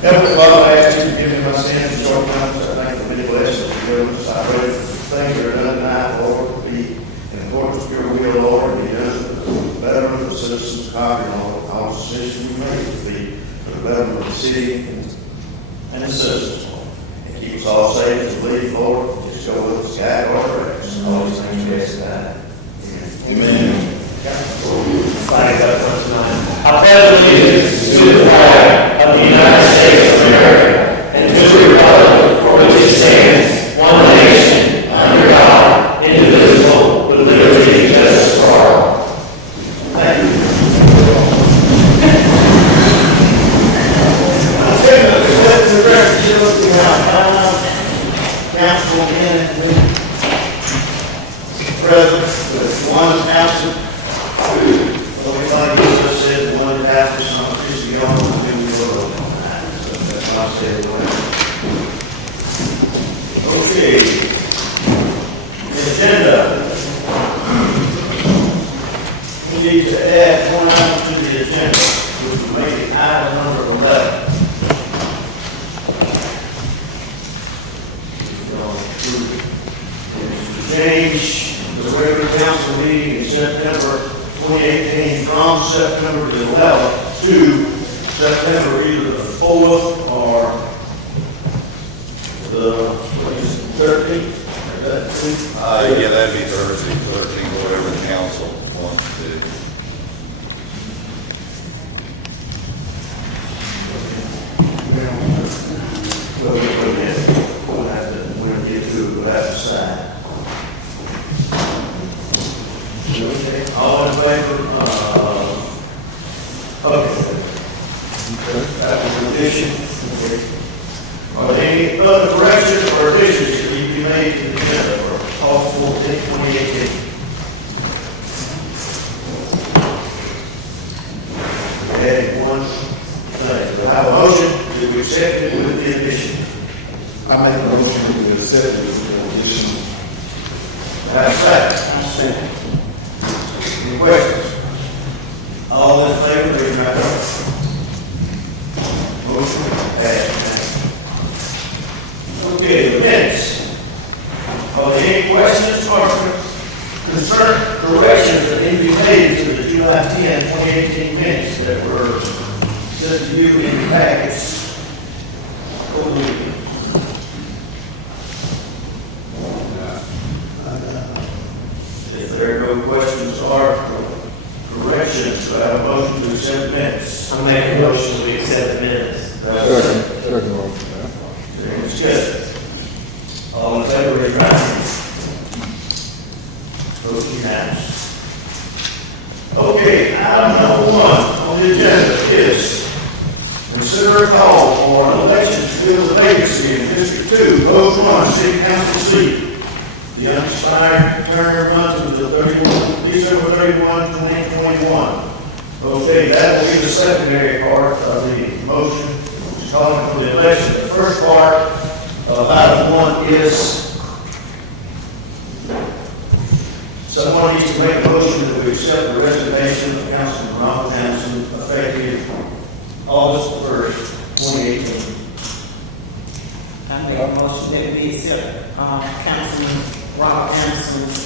Heavenly Father, I ask you to forgive me my sins and shortcomings. I thank you for many blessings and goodness. I pray that things that are done tonight, Lord, will be in accordance with your will, Lord, and be done for the betterment of the citizens of Cochran, Lord. All decisions we make will be for the betterment of the city and the citizens, Lord. And keep us all safe as we leave, Lord. Just go with us, guide our direction. All these things we ask tonight. Amen. Flags up for tonight. I pledge allegiance to the flag of the United States of America and to the republic for which it stands, one nation, under God, indivisible, with liberty and justice for all. Thank you. Council in present with one absent. Well, like you just said, one absent, so just the only one who will vote on that. So that's what I said. Okay. The agenda. We need to add one item to the agenda, which will make it item number 11. Change the regular council meeting in September 2018 from September the 11th to September either the 4th or the 13th. Yeah, that'd be Thursday, 13th, whatever the council wants to do. We'll get to it, we'll have to sign. All in favor? Okay. That was an addition. Are there any other corrections or additions that need to be made to the agenda for all 2018? Adding one thing. Do I have a motion that we accept it with the addition? I make a motion to accept this addition. Do I have a second? Any questions? All in favor, raise your right hand. Motion passed. Okay, the minutes. Are there any questions or corrections that need to be made to the July 10, 2018 minutes that were sent to you in the packets? If there are no questions or corrections, do I have a motion to accept minutes? I make a motion to accept the minutes. Second motion. Any discussion? All in favor, raise your right hand. Vote unanimous. Okay, item number 1 on the agenda is consider a call for an election to fill the vacancy in District 2, Post 1, City Council seat. The unexpired term runs until December 31, 2021. Okay, that will be the secondary part of the motion, which is calling for the election. The first part of item 1 is someone needs to make a motion that we accept the resignation of Councilman Ron Hanson effective August 1st, 2018. I make a motion that we accept Councilman Rob Anderson's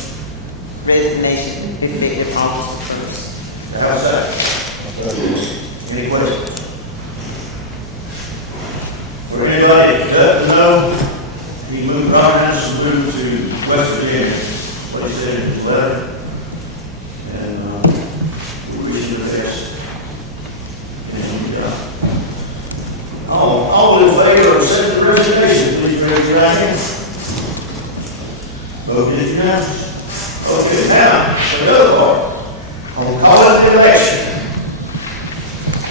resignation effective August 1st. How's that? Any questions? For anybody that doesn't know, he moved, Ron Hanson moved to West Virginia, what he said in his letter, and we wish you the best. And all in favor of accepting the resignation, please raise your right hand. Vote is unanimous. Okay, now, for the other part, on calling the election.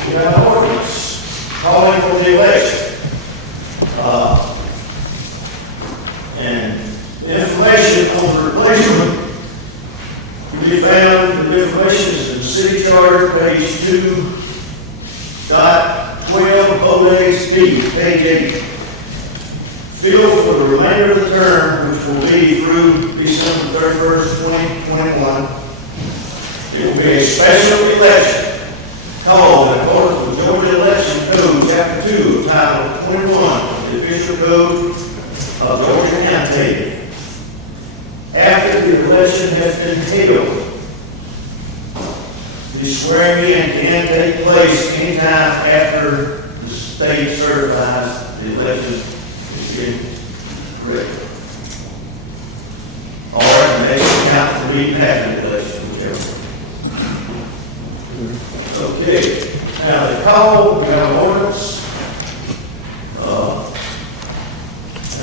We have an ordinance calling for the election. And information on the replacement can be found, the information is in the city charter, page 2.1208B, page 8. Filled for the remainder of the term, which will be through December 31st, 2021. It will be a special election called in accordance with Georgia Election Code, Chapter 2 of Title 21 of the official code of Georgia County. After the election has been held, the swearing in can take place anytime after the state certifies the election is been correct. Or the next council meeting after the election, whichever. Okay, now the call, we have an ordinance.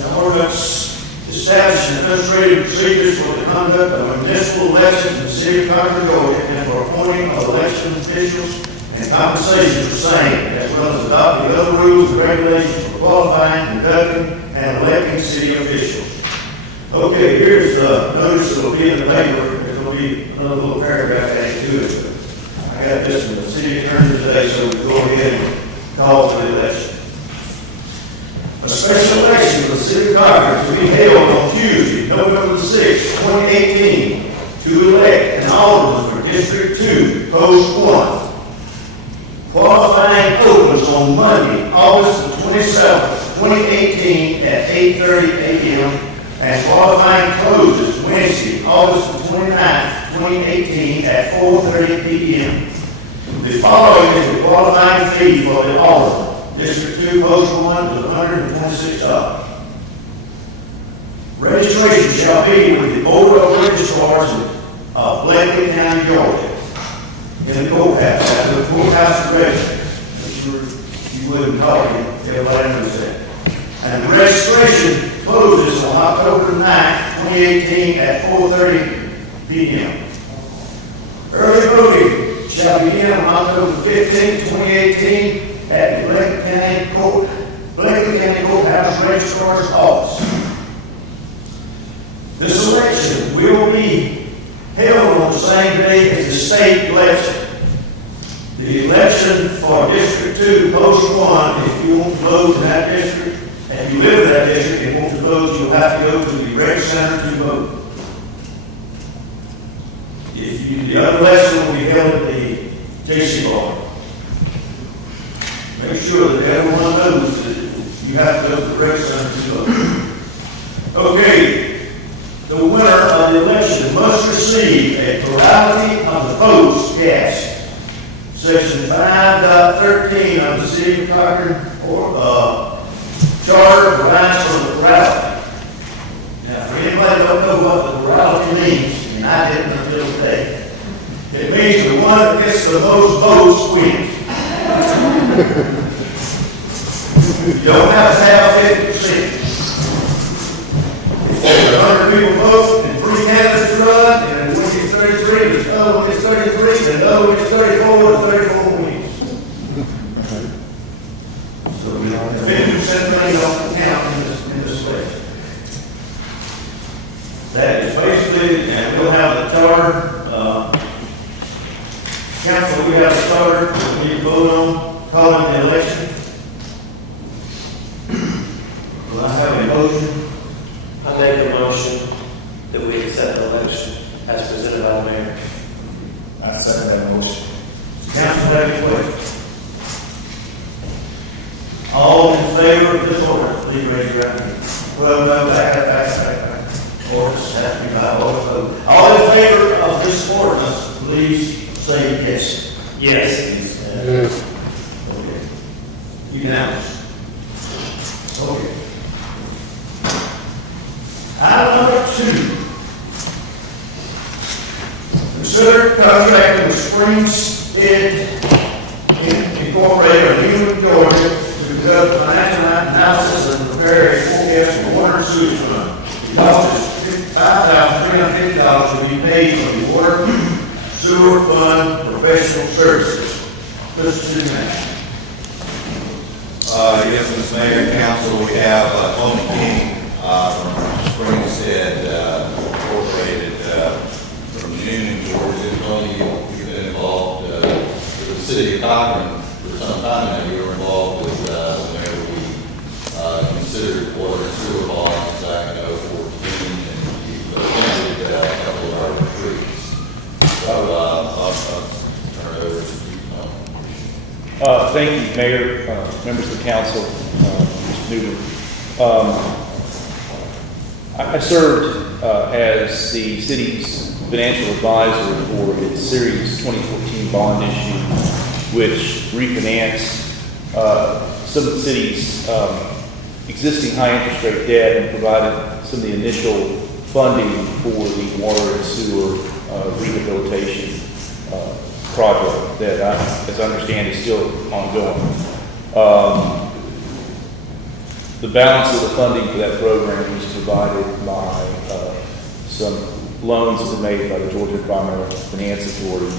An ordinance establishing administrative procedures for the conduct of municipal elections in the city of Cochran, Georgia, and for appointing of election officials and compensation for same, as well as adopting other rules and regulations for qualifying, conducting, and electing city officials. Okay, here's the notice that will be in the paper. There's going to be another little paragraph added to it. I got this from the city attorney today, so we'll go ahead and call for the election. A special election for the city of Cochran to be held on Tuesday, November the 6th, 2018, to elect an alderman for District 2, Post 1. Qualifying opens on Monday, August the 27th, 2018 at 8:30 a.m. and qualifying closes Wednesday, August the 29th, 2018 at 4:30 p.m. The following is the qualifying fee for the alderman. District 2, Post 1 is $126. Registration shall be with the Board of Registrars of Blakely County, Georgia, in the courthouse. That's the courthouse register. I'm sure you wouldn't call it. Everybody knows that. And the registration closes on October 9th, 2018 at 4:30 p.m. Early voting shall begin on October 15th, 2018 at the Blakely County Courthouse Registrar's Office. This election will be held on the same day as the state election. The election for District 2, Post 1, if you want to vote in that district, if you live in that district and want to vote, you'll have to go to the rec center to vote. The other election will be held at the J.C. Bar. Make sure that everyone knows that you have to go to the rec center to vote. Okay, the winner of the election must receive a plurality of the votes cast. Section 5.13 of the City of Cochran Charter provides for the plurality. Now, for anybody who don't know what the plurality means, and I didn't until today, it means the one that gets the most votes wins. You don't have to have 50%. If there's 100 people vote and 3 candidates run, and one gets 33, there's another one gets 33, and another one gets 34, and 34 wins. So the 50% thing don't count in this election. That is basically, and we'll have the charter. Council, we have a charter that we vote on calling the election. Will I have a motion? I make a motion that we accept the election as presented by the mayor. I second that motion. Council, have any questions? All in favor of this ordinance, please raise your right hand. Well, no, back. Ordinance has to be by vote. All in favor of this ordinance, please say yes. Yes. Okay. Unanimous. Okay. Item number 2. Consider contracting with Springstead Incorporated of Newman, Georgia to conduct financial analysis and prepare a forecast for water and sewage fund. The cost is $5,350 to be paid from the water sewer fund professional services. Mr. City Manager. Yes, Mr. Mayor and Council, we have Tony King from Springstead Incorporated from Newman, Georgia. Tony, you've been involved with the city of Cochran for some time now. You were involved with whenever we considered water and sewer bonds back in 2014, and you've attended a couple of our retreats. So I'll turn it over to you, Tony. Thank you, Mayor, members of the council. Newman. I served as the city's financial advisor for its Series 2014 bond issue, which refinanced some of the city's existing high interest rate debt and provided some of the initial funding for the water and sewer rehabilitation project that, as I understand, is still ongoing. The balance of the funding for that program was provided by some loans that were made by the Georgia Environmental Finance Authority.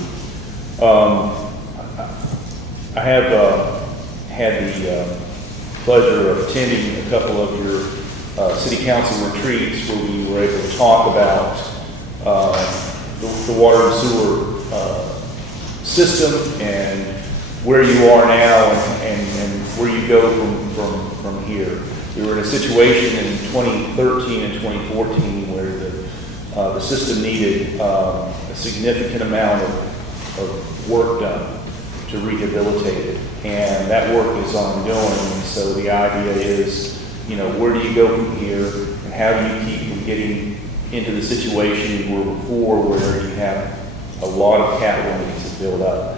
I have had the pleasure of attending a couple of your city council retreats where we were able to talk about the water and sewer system and where you are now and where you go from here. We were in a situation in 2013 and 2014 where the system needed a significant amount of work done to rehabilitate it, and that work is ongoing. And so the idea is, where do you go from here, and how do you keep from getting into the situation you were before, where you have a lot of capital needs to build up.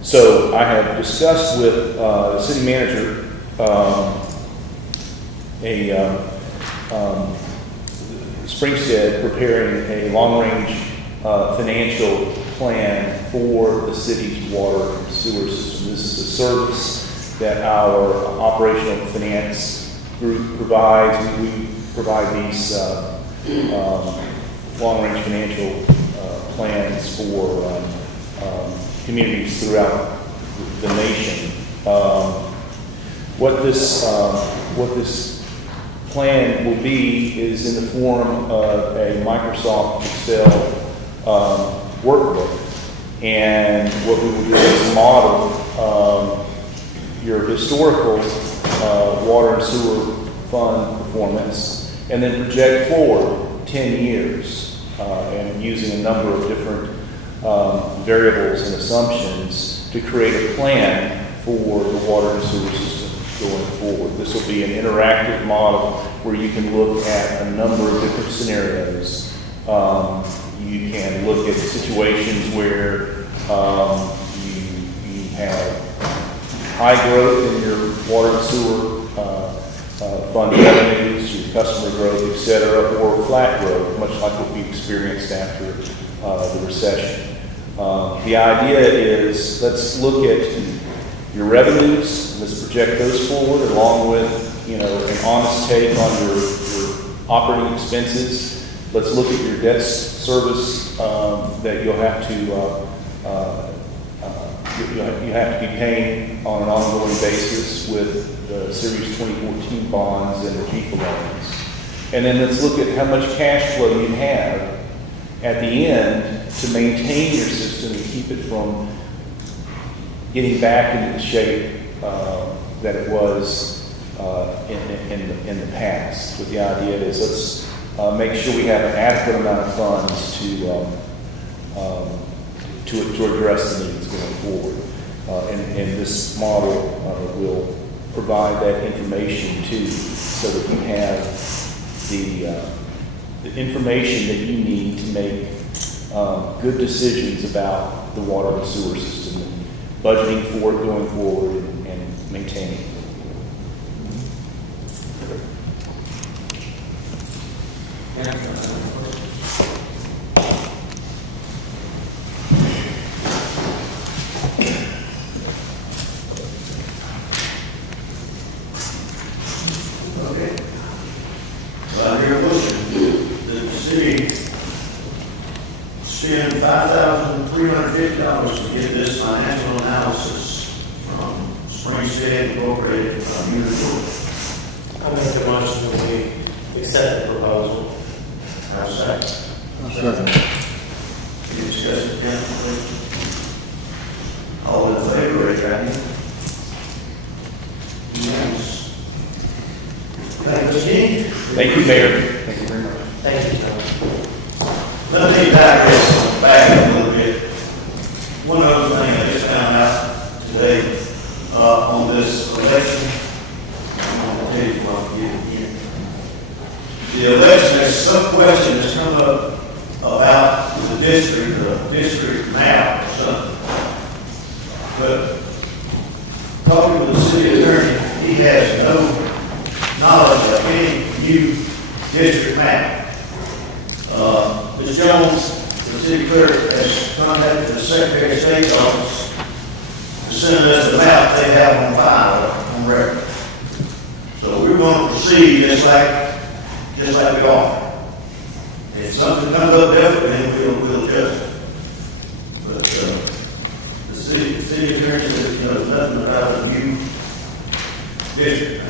So I have discussed with the city manager Springstead preparing a long-range financial plan for the city's water and sewer system. This is a service that our operational finance group provides. We provide these long-range financial plans for communities throughout the nation. What this plan will be is in the form of a Microsoft Excel workbook, and what we will do is model your historical water and sewer fund performance, and then project forward 10 years, and using a number of different variables and assumptions to create a plan for the water and sewer system going forward. This will be an interactive model where you can look at a number of different scenarios. You can look at situations where you have high growth in your water and sewer fund revenues, your customer growth, et cetera, or flat growth, much like what we experienced after the recession. The idea is, let's look at your revenues, let's project those forward along with, an honest take on your operating expenses. Let's look at your debt service that you'll have to be paying on an ongoing basis with the Series 2014 bonds and the GFA loans. And then let's look at how much cash flow you have at the end to maintain your system and keep it from getting back into the shape that it was in the past. But the idea is, let's make sure we have an adequate amount of funds to address the needs going forward. And this model will provide that information too, so that you have the information that you need to make good decisions about the water and sewer system, and budgeting for it going forward and maintaining it. Okay. Well, I hear a motion that the city spend $5,350 to get this financial analysis from Springstead Incorporated on Unitil. I make the motion that we accept the proposal. Have a second. Second. Any discussion, council, please? All in favor, raise your hand. Unanimous. Thank you, Mr. King. Thank you, Mayor. Thank you very much. Thank you, John. Let me back up a little bit. One other thing I just found out today on this election, I'm going to tell you what the election, there's some question that's come up about the district map or something. But talking with the city attorney, he has no knowledge of any new district map. Ms. Jones, the city clerk, has contacted the Secretary of State's office to send us the map they have on file on record. So we're going to proceed just like we are. If something comes up different, then we'll adjust it. But the city attorney says, nothing about a new district.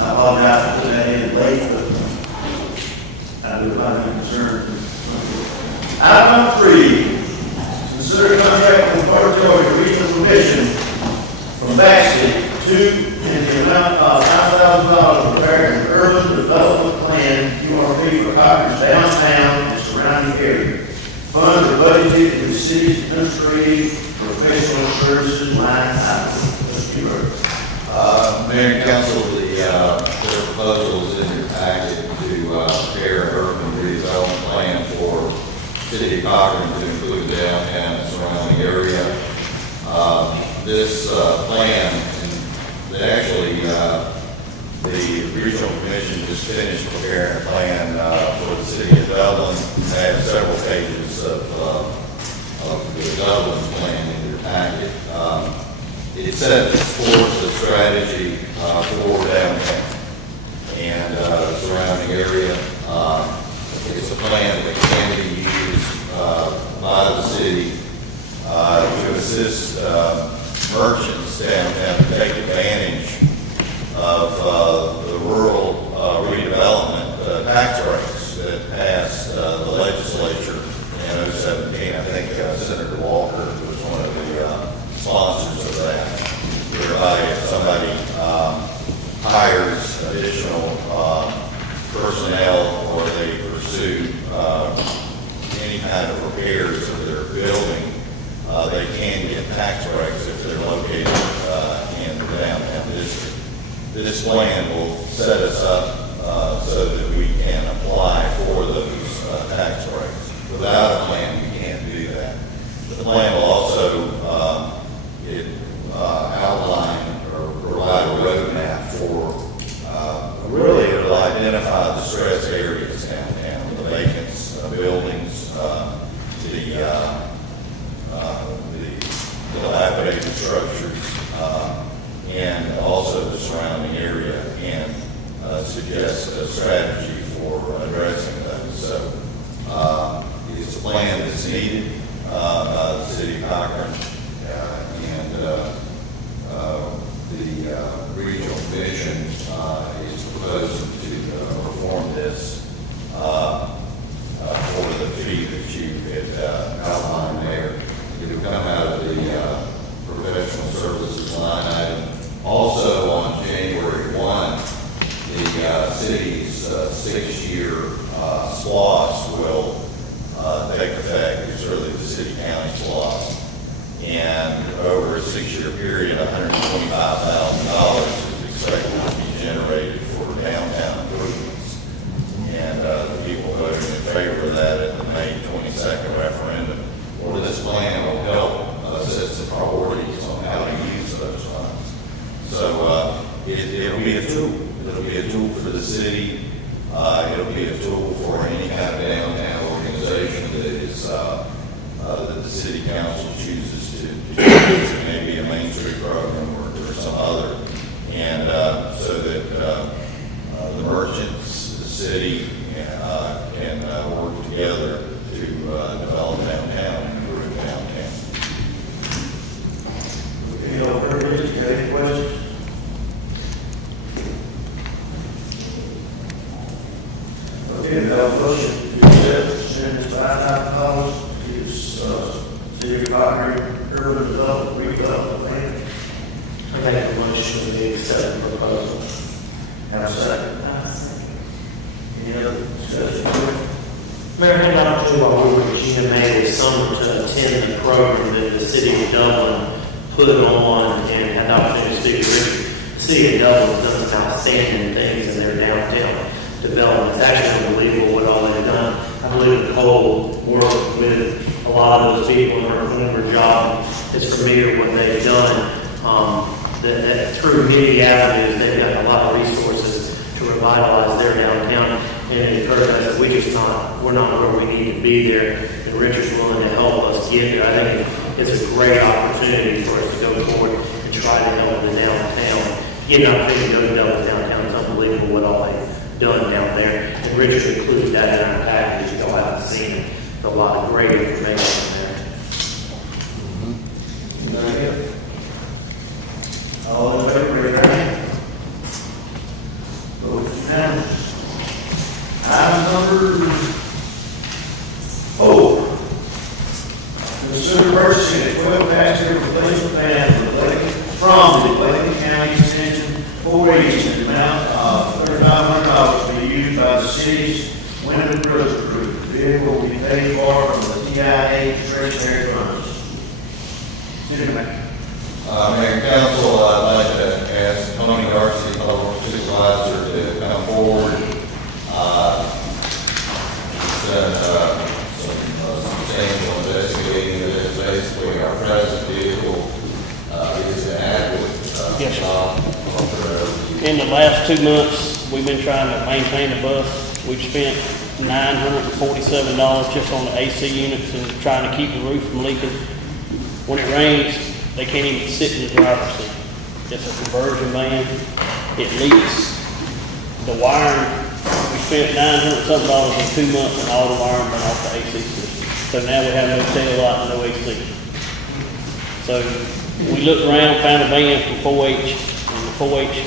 I apologize for putting that in late, but I do find that concern. Item 3, consider contract with Florida Georgia Regional Commission from Baxter in the amount of $5,000 preparing an urban development plan, URP, for Cochran's downtown and surrounding area. Funds are budgeted in the city's administrative professional services line item. Mayor and Council, their proposal is in your packet to prepare an urban redevelopment plan for City of Cochran to include the downtown and surrounding area. This plan, actually, the regional commission just finished preparing a plan for the city of Dublin. They have several pages of the Dublin's plan in your packet. It sets forth the strategy for downtown and surrounding area. It's a plan that can be used by the city to assist merchants downtown to take advantage of the rural redevelopment tax breaks that passed the legislature in 2017. I think Senator Walker was one of the sponsors of that, whereby if somebody hires additional personnel or they pursue any kind of repairs of their building, they can get tax breaks if they're located in the downtown district. This plan will set us up so that we can apply for those tax breaks. Without a plan, you can't do that. The plan will also outline or provide a roadmap for really it'll identify the stress areas downtown, the vacant buildings, the dilapidated structures, and also the surrounding area, and suggest a strategy for addressing those. So it's a plan that's needed by the city of Cochran, and the regional commission is proposing to reform this for the fee that you had outlined there. It will come out of the professional services line item. Also, on January 1, the city's 6-year SLOSS will take effect. It's really the city-county SLOSS. And over a 6-year period, $125,000 is expected to be generated for downtown improvements. And the people voted in favor of that at the May 22nd referendum. Or this plan will help set some priorities on how to use those funds. So it'll be a tool. It'll be a tool for the city. It'll be a tool for any kind of downtown organization that is that the city council chooses to use. It may be a Main Street program or some other, and so that the merchants, the city, can work together to develop downtown and improve downtown. Any other questions? Okay, we have a motion to accept, send this $5,000 to City of Cochran urban development redevelopment plan. I make a motion to accept the proposal. Have a second. Any other discussion? Mayor, had an opportunity while we were in GMA this summer to attend the program that the city of Dublin put on and had the opportunity to speak with Richard. The city of Dublin has done some outstanding things in their downtown. development. It's actually unbelievable what all they've done. I believe Nicole worked with a lot of those people in her former job. It's familiar with what they've done. That through many avenues, they've got a lot of resources to revitalize their downtown. And it occurred to us that we're not where we need to be there. And Richard's willing to help us get there. I think it's a great opportunity for us to go forward and try to help the downtown. Getting out there to go to Douglas downtown is unbelievable what all they've done down there. And Richard included that in our package. Y'all haven't seen it. A lot of great information there. All in favor, raise your hand. Vote is unanimous. Item number 4. Consider purchasing a 12-passenger replacement van from the Lake County Extension 4H in the amount of $3,500 to be used by the city's winter cruiser crew. The vehicle will be paid for from the TIA discretionary funds. City Manager. Mayor and Council, I'd like to ask Tony Darcy, Public Supervisor, to come forward. He's done some substantial investigating. That is basically our present vehicle is inadequate. Yes, sir. In the last 2 months, we've been trying to maintain the bus. We've spent $947 just on the AC units and trying to keep the roof from leaking. When it rains, they can't even sit in the driver's seat. It's a conversion van. It leaks. The wiring, we spent $900-something in 2 months and all the wiring went off the AC system. So now we have no tail light and no AC. So we looked around, found a van from 4H, and the 4H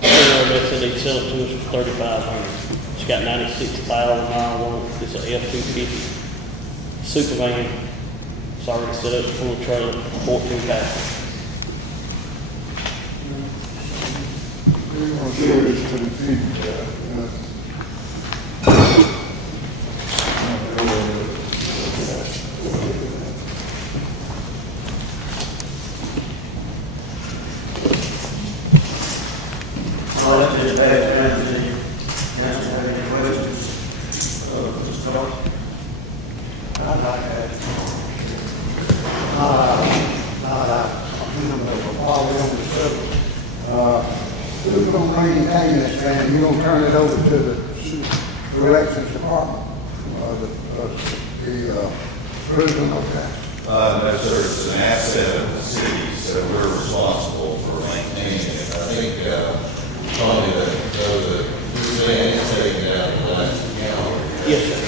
they said they'd sell it to us for $3,500. It's got 96,000 miles on it. It's an F-250 super van. It's already set up full trailer, 14 passengers. I'll show this to the people. All that's in the background, any questions? Mr. Carter? I'd like to, who's gonna maintain this van? You gonna turn it over to the elections department, the prison, okay? No, sir, it's an asset of the city, so we're responsible for maintaining it. I think, Tony, who's taking it out of the last account? Yes, sir.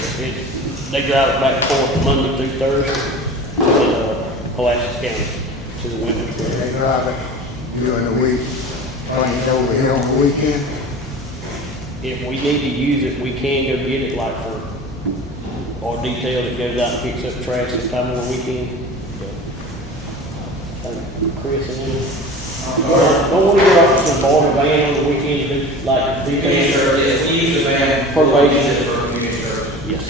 They drive it back and forth Monday through Thursday to Pulaski County, to the women's group. They drive it during the week, bring it over here on the weekend. If we need to use it, we can go get it, like for our detail that goes out and picks up trash sometime on the weekend. Chris and them. Don't want to go out to borrow a van on the weekend to do like Community detail. service, yes, we use the van Probation. for community service Yes.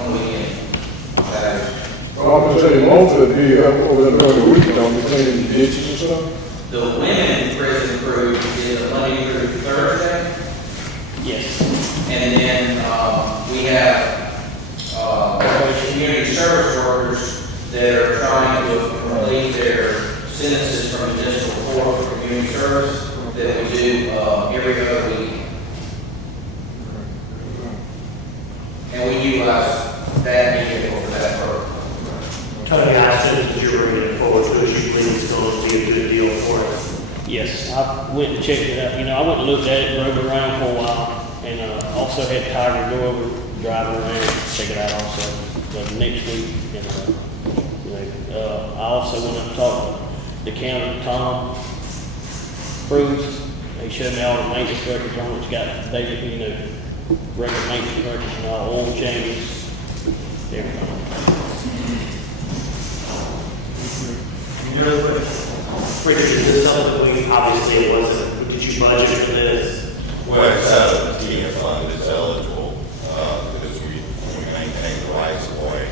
on the weekend. Well, I can say most of the day, over there during the week, don't be cleaning ditches and stuff. The women prison crew is a Monday through Thursday, Yes. and then, we have, community service workers that are trying to complete their sentences from municipal court for community service that we do, every other week. And we utilize that vehicle for that purpose. Tony, I assume that you're bringing it forward, so you believe it's going to be a good deal for us. Yes, I went and checked it out. I went and looked at it, drove it around for a while, and also had Tiger go over, drive it around, check it out also. But next week, and I also went up and talked to the county, Tom Cruz. He showed me all the maintenance records on it. It's got daily, regular maintenance records and oil changes, everything. Any other questions? Richard, is this something obviously it wasn't, did you budget for this? Well, it's out of the TIA fund, it's eligible, because we maintain the rights of way.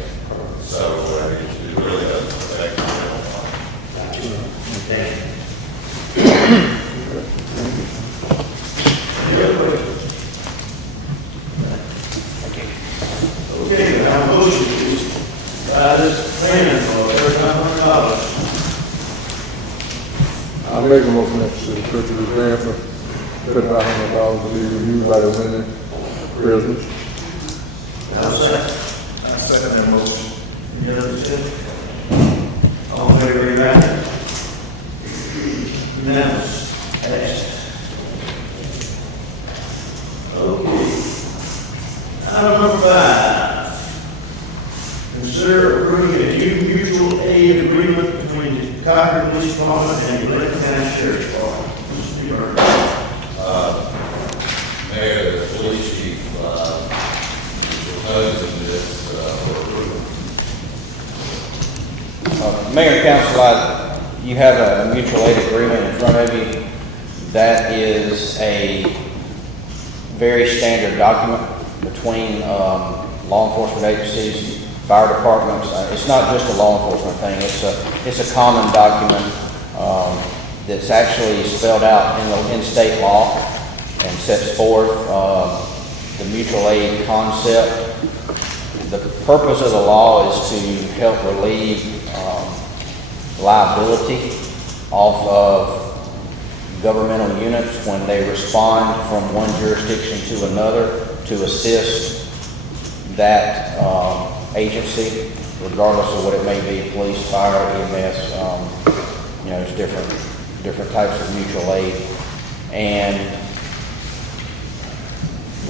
So it really doesn't affect the general fund. Okay. Any other questions? van for $3,500. I make a motion that the purchase of van for $3,500 to be reviewed by the women prisoners. I second that motion. Any other discussion? All in favor, raise your hand. Unanimous. Passed. Okay. Item number 5. Consider approving a new mutual aid agreement between the Cochran Police Department and the Lincoln County Sheriff's Department. Mr. Burns. Mayor, the police chief, proposing this, for approval. Mayor and Council, you have a mutual aid agreement in front of you. That is a very standard document between law enforcement agencies, fire departments. It's not just a law enforcement thing. It's a common document that's actually spelled out in state law and sets forth the mutual aid concept. The purpose of the law is to help relieve liability off of governmental units when they respond from one jurisdiction to another to assist that agency, regardless of what it may be, police, fire, EMS, there's different types of mutual aid. And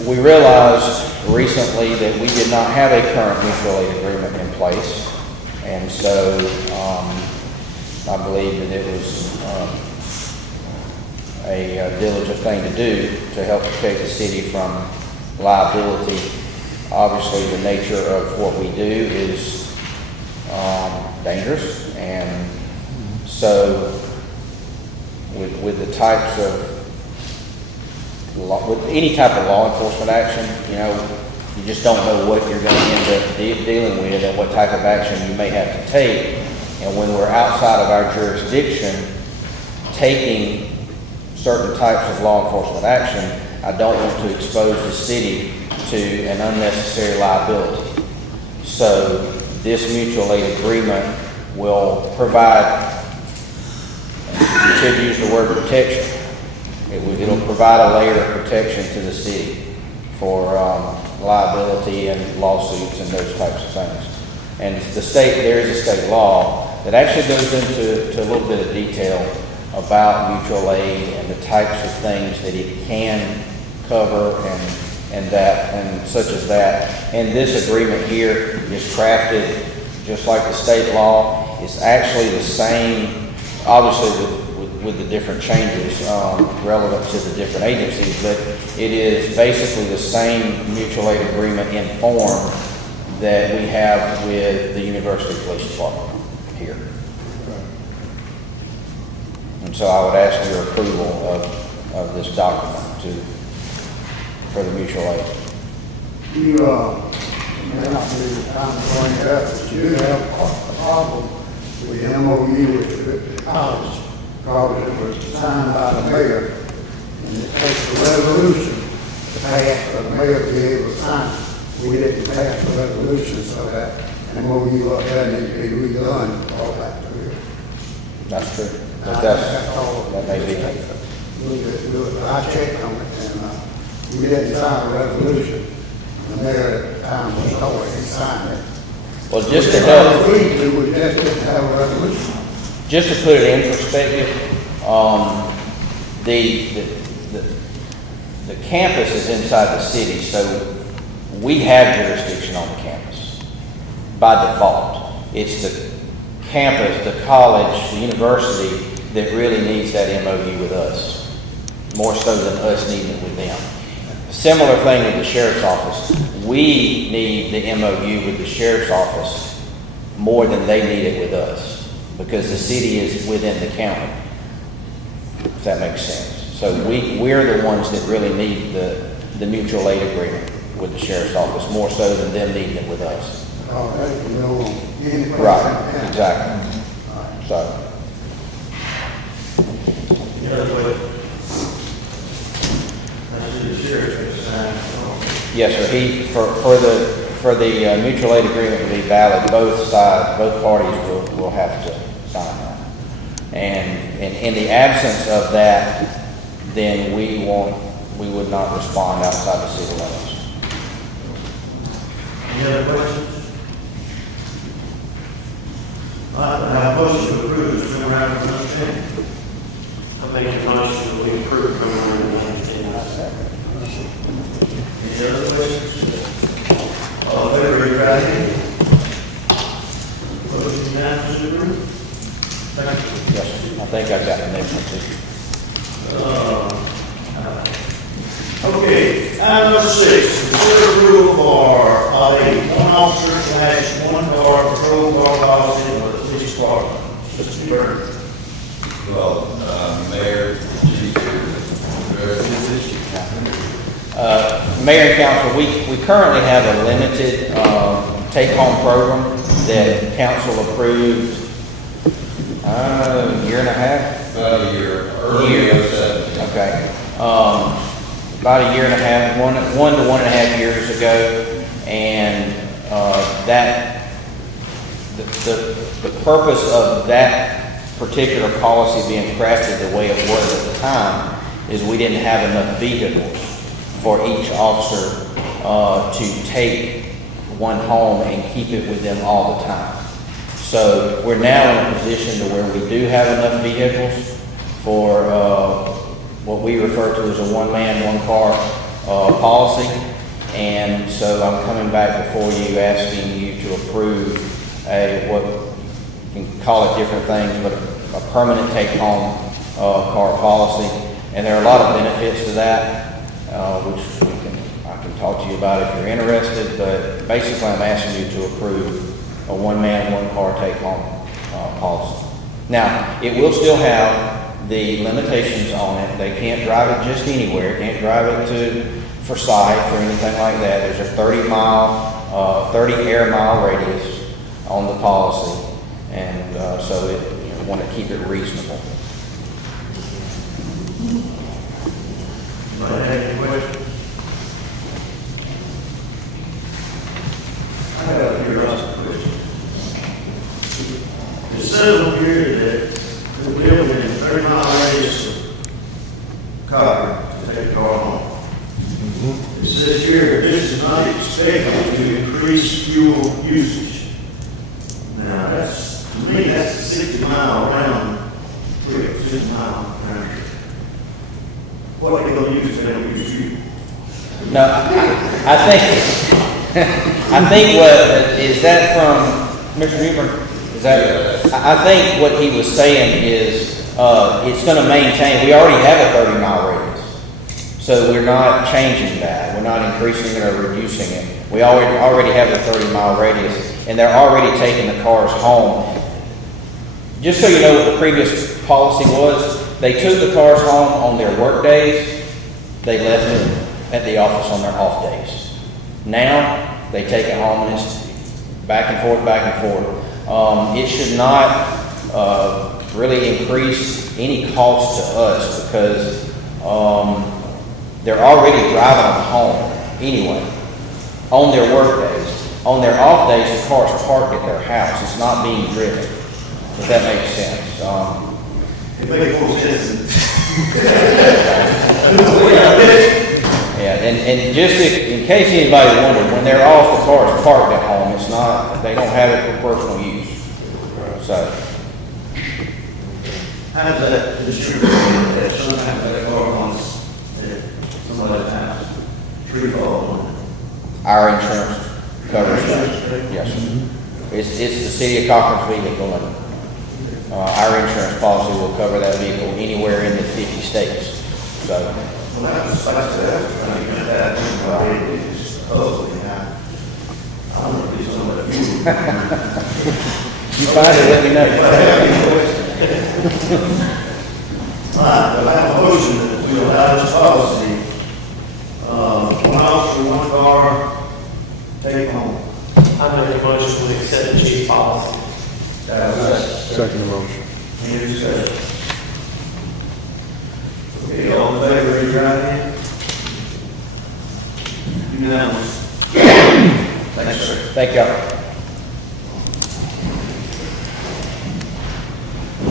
we realized recently that we did not have a current mutual aid agreement in place. And so I believe that it was a diligent thing to do to help protect the city from liability. Obviously, the nature of what we do is dangerous, and so with the types of with any type of law enforcement action, you just don't know what you're going to end up dealing with and what type of action you may have to take. And when we're outside of our jurisdiction, taking certain types of law enforcement action, I don't want to expose the city to an unnecessary liability. So this mutual aid agreement will provide, you should use the word protection. It'll provide a layer of protection to the city for liability and lawsuits and those types of things. And there is a state law that actually goes into a little bit of detail about mutual aid and the types of things that it can cover and such as that. And this agreement here is crafted just like the state law. It's actually the same, obviously with the different changes relevant to the different agencies, but it is basically the same mutual aid agreement in form that we have with the University Police Department here. And so I would ask your approval of this document for the mutual aid. You, may not be the time to bring it up, but you do have a problem with the MOU with the college, because it was signed by the mayor, and it takes a resolution to pass for the mayor to be able to sign it. We didn't pass the resolution, so that MOU up there needs to be redone, all back to here. That's true. But That's all. that may be. We just do it, but I checked on it, and we didn't sign a resolution. The mayor at the time was told he signed it. Well, just to help, We just didn't have a resolution. just to put it in perspective, the campus is inside the city, so we have jurisdiction on the campus by default. It's the campus, the college, the university that really needs that MOU with us, more so than us needing it with them. Similar thing with the sheriff's office. We need the MOU with the sheriff's office more than they need it with us, because the city is within the county, if that makes sense. So we're the ones that really need the mutual aid agreement with the sheriff's office, more so than them needing it with us. Right, exactly. So. The other way. That's the sheriff. Yes, sir. for the mutual aid agreement to be valid, both sides, both parties will have to sign that. And in the absence of that, then we would not respond outside the city limits. Any other questions? All right, I have a motion to approve this memorandum of understanding. I make a motion that we approve memorandum of understanding. Any other questions? All in favor, raise your right hand. Motion unanimously approved. Thank you. Yes, sir. I think I've got the next one too. Okay, item number 6, consider approval for a one officer / one car patrol car policy for the police department. Mr. Burns. Well, Mayor, Chief, address this issue. Mayor and council, we currently have a limited take-home program that council approved a year and a half. About a year, early Year. 07. Okay. About a year and a half, one to 1.5 years ago, and the purpose of that particular policy being crafted the way it was at the time is we didn't have enough vehicles for each officer to take one home and keep it with them all the time. So we're now in a position to where we do have enough vehicles for what we refer to as a one-man, one-car policy. And so I'm coming back before you asking you to approve what you can call it different things, but a permanent take-home car policy. And there are a lot of benefits to that, which I can talk to you about if you're interested, but basically I'm asking you to approve a one-man, one-car take-home policy. Now, it will still have the limitations on it. They can't drive it just anywhere. Can't drive it to Forsyth or anything like that. There's a 30 air mile radius on the policy, and so we want to keep it reasonable. Anybody have any questions? I have a curiosity question. It says on here that we live within 30-mile radius of Cochran to take a car home. It says here, this is not expected to increase fuel usage. Now, to me, that's a 60-mile round trip, 60-mile round trip. What are they going to use if they don't use fuel? No, I think what, is that from Mr. Huber? Is that, I think what he was saying is, it's gonna maintain, we already have a 30-mile radius. So we're not changing that, we're not increasing it or reducing it. We already have a 30-mile radius, and they're already taking the cars home. Just so you know what the previous policy was, they took the cars home on their work days, they left it at the office on their off days. Now, they take it home and it's back and forth, back and forth. It should not really increase any cost to us because they're already driving them home anyway on their work days. On their off days, the car's parked at their house. It's not being driven, if that makes sense. It makes more sense. Yeah, and just in case anybody wondered, when they're off, the car's parked at home. It's not, they don't have it for personal use. So, How's that distributed? That sometimes that car wants somebody's house, tree falls on it. our insurance covers that. Yes, sir. It's the city of Cochran's vehicle, and our insurance policy will cover that vehicle anywhere in the 50 states. So, Well, that's I mean, that, it's supposedly, I'm going to be somewhat fuel. you find it, let me know. All right, but I have a motion that we allow this policy, one officer, one car, take home. I make a motion to accept the chief policy. Second motion. Any discussion? Okay, all in favor, raise your right hand. Unanimous. Thanks, Thank y'all.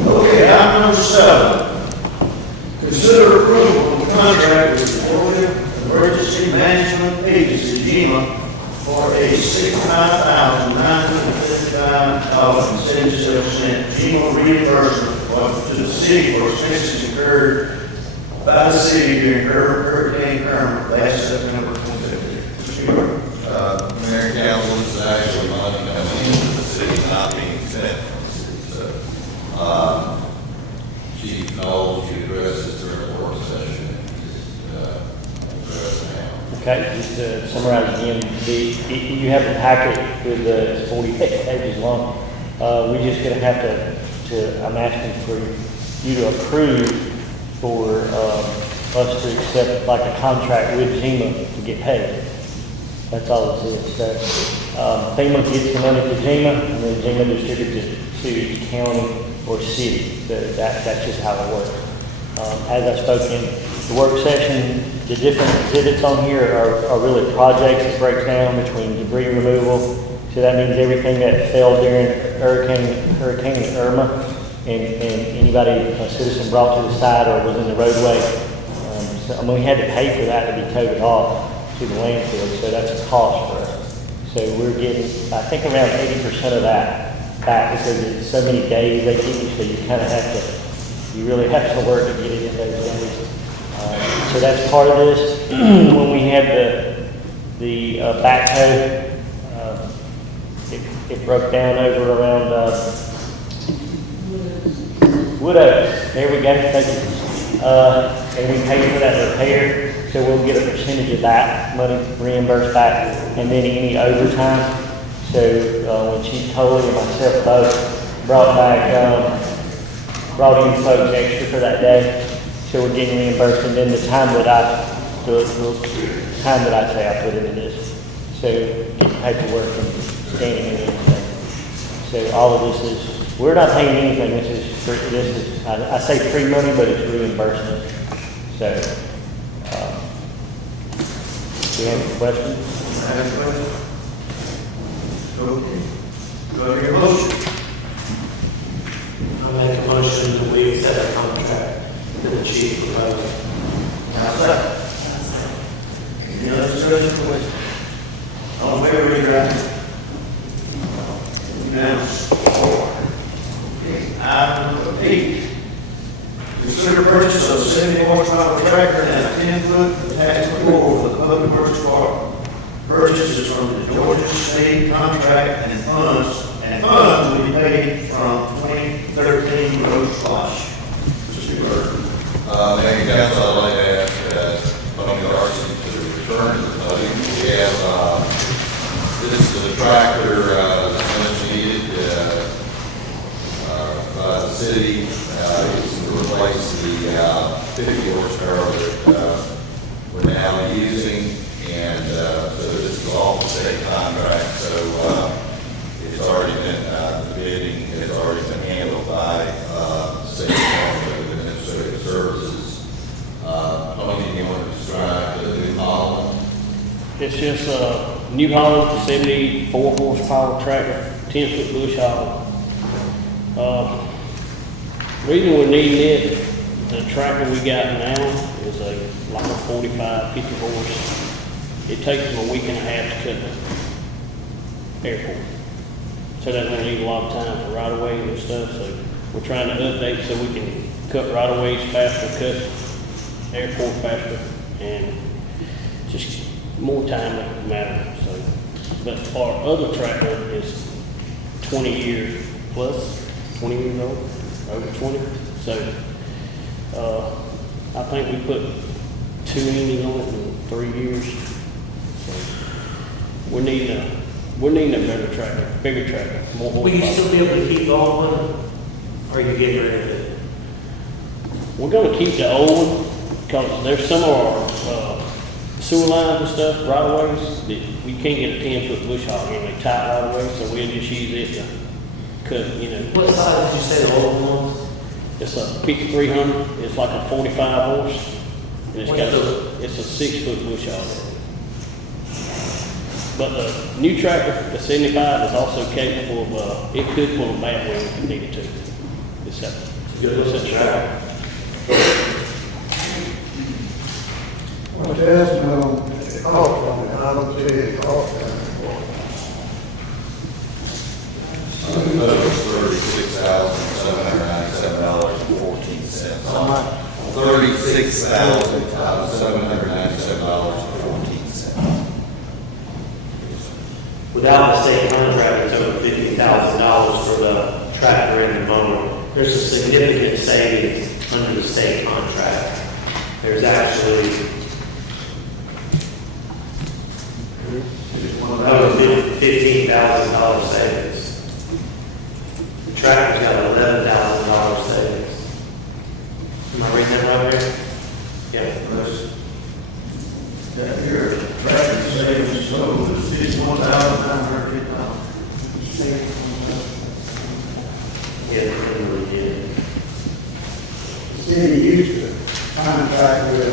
Okay, item number 7. Consider approval of the contract with the Georgia Emergency Management Agency, GEMA, for a $65,955.77 GEMA reimbursement to the city for expenses incurred by the city during Hurricane Irma last September 2015. Mayor and council, this is actually money coming into the city, not being spent from the city. So, Chief Knowles, you address this during the work session. Address now. Okay, just to summarize again, you have the packet with the 48 pages long. We just gonna have to, I'm asking for you to approve for us to accept like a contract with GEMA to get paid. That's all this is. So FEMA gets the money to GEMA, and then GEMA distributes it to each county or city. So that's just how it works. As I spoke in the work session, the different exhibits on here are really projects that break down between debris removal. So that means everything that fell during Hurricane Irma and anybody, a citizen brought to the side or was in the roadway. We had to pay for that to be towed off to the landfill, so that's a cost for us. So we're getting, I think, around 80% of that back because it's so many days they give you, so you kind of have to, you really have to work to get it in those days. So that's part of this. When we had the backhoe, it broke down over around Wood Oaks. There we go, thank you. And we paid for that repair, so we'll get a percentage of that money reimbursed back, and then any overtime. So when Chief Tolley and myself both brought in folks extra for that day, so we're getting reimbursed, and then the time that I say I put into this. So getting paperwork and scanning and everything. So all of this is, we're not paying anything, I say free money, but it's reimbursement. So, do you have any questions? Okay. Do I hear a motion? I make a motion that we accept a contract that the chief proposed. How's that? Any other discussion or question? All in favor, raise your hand. Unanimous. Item number 8. Consider purchase of a 70 horsepower tractor and a 10-foot attachment mower for the public works department. Purchase is from the Georgia State contract and funds will be paid from 2013 road splash. Mr. Bird. Mayor and council, I'd like to ask Tony Darcy to return to the podium. We have, this is a tractor that's much needed by the city. It's to replace the 50 horsepower that we're now using, and so this is all the state contract. So it's already been the bidding has already been handled by State Department of Administrative Services. Tony, do you want to describe the new model? It's just a New Holland 74 horsepower tractor, 10-foot bush hog. Reason we're needing it, the tractor we got now is like a 45, 50 horse. It takes them a week and a half to cut the airport. So that's gonna need a lot of time for right of way and stuff, so we're trying to update so we can cut right of ways faster, cut airport faster, and just more time matter, so. But our other tractor is 20 years plus, 20 years old, over 20. So, I think we put 2 engines on it in 3 years. So, we're needing a better tractor, bigger tractor, more horsepower. Will you still be able to keep the old one, or are you getting rid of it? We're gonna keep the old one, because there's some of our, sewer lines and stuff, right of ways, that we can't get a 10-foot bush hog in, they tight right of ways, so we'll just use it to cut, What size did you say the old one was? It's a 5300, it's like a 45 horse, and it's What's got it's a 6-foot bush hog. But the new tractor, the 75, is also capable of, it could pull a bad wheel if it needed to. It's a good tractor. What's the estimate on the cost on it? I don't see any cost on it. That was $36,797.14. How much? $36,797.14. Without the state contract, it's over $50,000 for the tractor and the mower. There's a significant savings under the state contract. There's actually over $15,000 savings. The tractor's got $11,000 savings. Am I reading that right here? Yeah. That here, tractor savings total is $51,950. Yeah, it really did. The city used to contract with,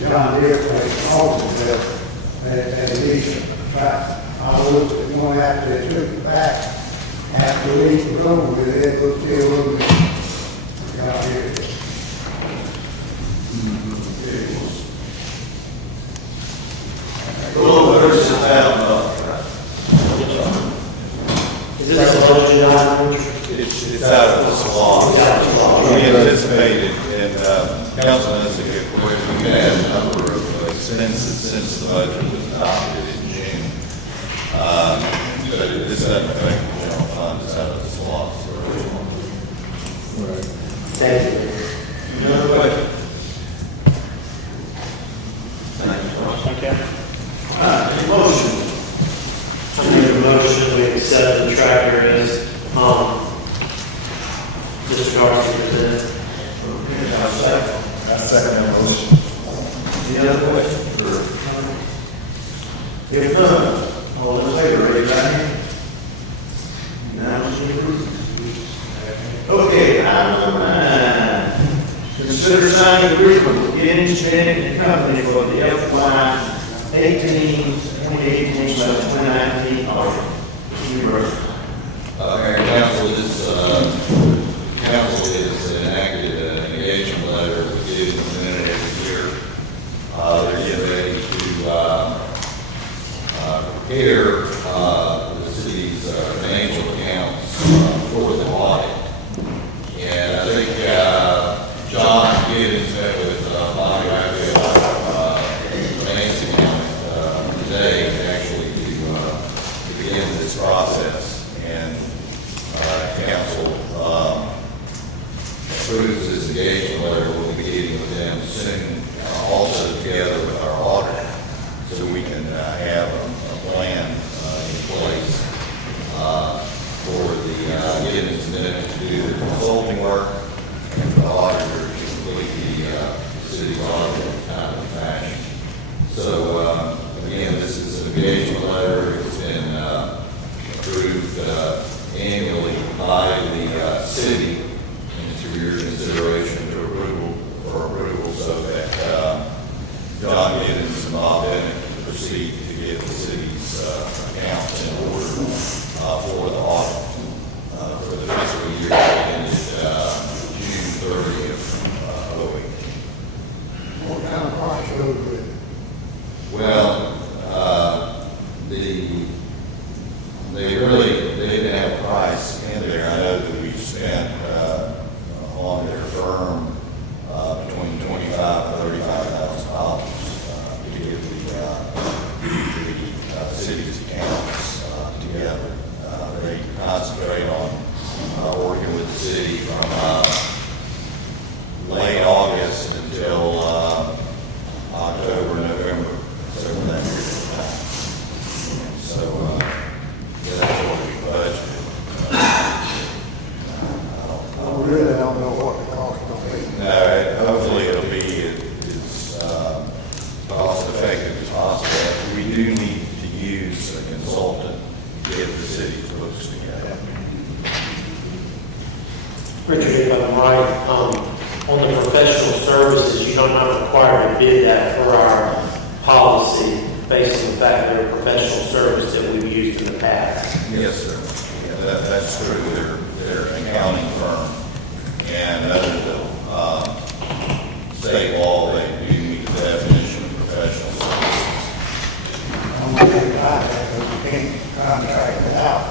John Deere place, Aldenville, and lease a tractor. I looked at one after they took it back, after the lease was over, it looked still a little bit, out here. A little $36,000. Is this a budget item? It's out of the SWAT. We anticipated, and Councilman, that's a good question, we had a number of expenses since the budget was adopted in June. But this doesn't affect the general fund, it's out of the SWAT. Right. Thank you. Any other questions? Thank you. Any motion? I make a motion we accept the tractor as, Mr. Garcia presented. Okay, I'll second. I second that motion. Any other questions? If none, all in favor, raise your hand. Unanimously approved. Okay, item number 9. Consider signing agreement with Giddings, Bennett and Company for the FY 2018/2019 audit. Mayor and Council, this, council has enacted an engagement letter with Giddings Bennett every year. They're getting ready to, prepare, the city's financial accounts for the audit. And I think, John Giddings met with, Bonnie Raphael, finance accountant, today, actually, to begin this process. And council approves this engagement letter. We'll be meeting with them soon, also together with our auditor, so we can have a plan in place for the Giddings Bennett to do the consulting work and for the auditor to complete the city's audit in a timely fashion. So again, this is an engagement letter. It's been approved annually by the city into your consideration for approval so that John Giddens and Bob Bennett can proceed to get the city's accounts in order for the audit for the fiscal year that ended June 30th, 2018. What kind of price goes with it? Well, they didn't have a price in there. I know that we've spent on their firm between $25,000 and $35,000 to get the city's accounts together. They concentrate on working with the city from late August until October, November, so that period of time. So, yeah, that's what we budgeted. I really don't know what the cost will be. No, hopefully it'll be as cost effective as possible. We do need to use a consultant to get the city's books together. Richard, if I'm right, on the professional services, you don't not require to bid that for our policy. based on the fact that they're a professional service that we've used in the past. Yes, sir. Yeah, that's true. They're an accounting firm. And under the state law, they do meet the definition of professional services. Only thing I have is we can't contract it out,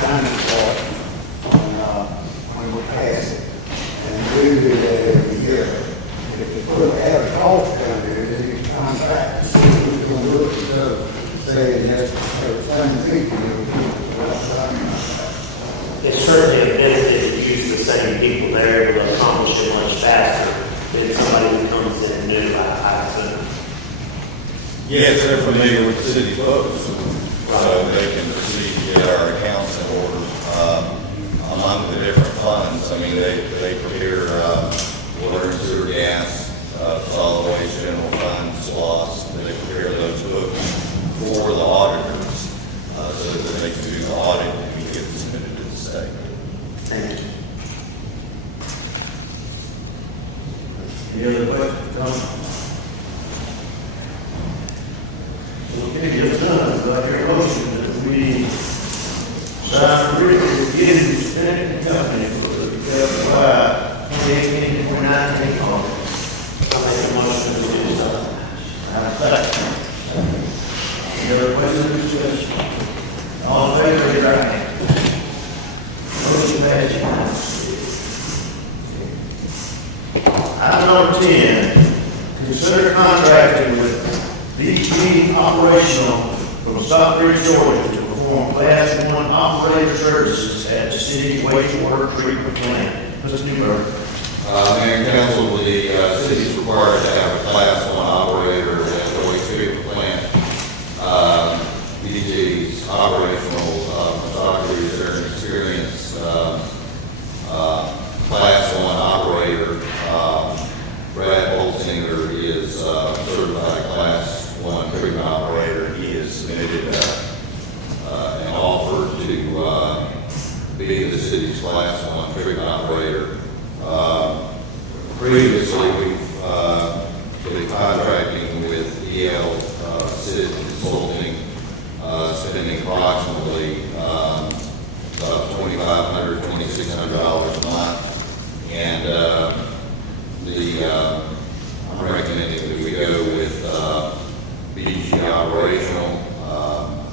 signing for it, when we pass it. And we do that every year. If they put a cost down there, then you contract, we're gonna look at those, saying yes, so same people, It's certainly a benefit to use the same people. They're able to accomplish it much faster than somebody who comes in new, I assume. Yes, they're familiar with the city's books, so they can proceed to get our accounts in order among the different funds. I mean, they prepare water and sewer, gas, solid waste, general fund, SLOSS. They prepare those books for the auditors so that they can do the audit and get it submitted to the state. Thank you. Any other questions, comments? Okay, if none, do I hear a motion that we sign agreement with Gideon Spending Company for the FY 2018-2019 contract? I'll make a motion to do so. Second. Any other questions or discussion? All in favor, raise your hand. Motion passes. Item number 10, consider contracting with BG Operational from Stockbridge, Georgia to perform Class 1 operator services at the city wastewater treatment plant. Mr. Newberg. Mayor and Council, the city is required to have a Class 1 operator at the waste treatment plant. BG's operational Stockbridge, they're an experienced Class 1 operator. Brad Bolsinger is certified Class 1 treatment operator. He has submitted an offer to be the city's Class 1 treatment operator. Previously, we've been contracting with EL City Consulting, spending approximately about $2,500, $2,600 a month. And I'm recommending that we go with BG Operational. I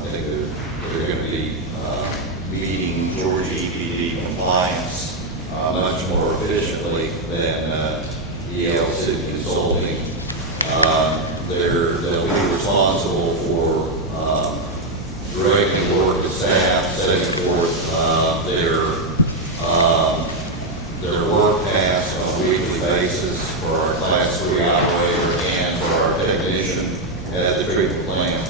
think they're going to be meeting Georgia EPD compliance much more efficiently than EL City Consulting. They'll be responsible for directing work to staff, setting forth their work tasks on a weekly basis for our Class 3 operator and for our technician at the treatment plant,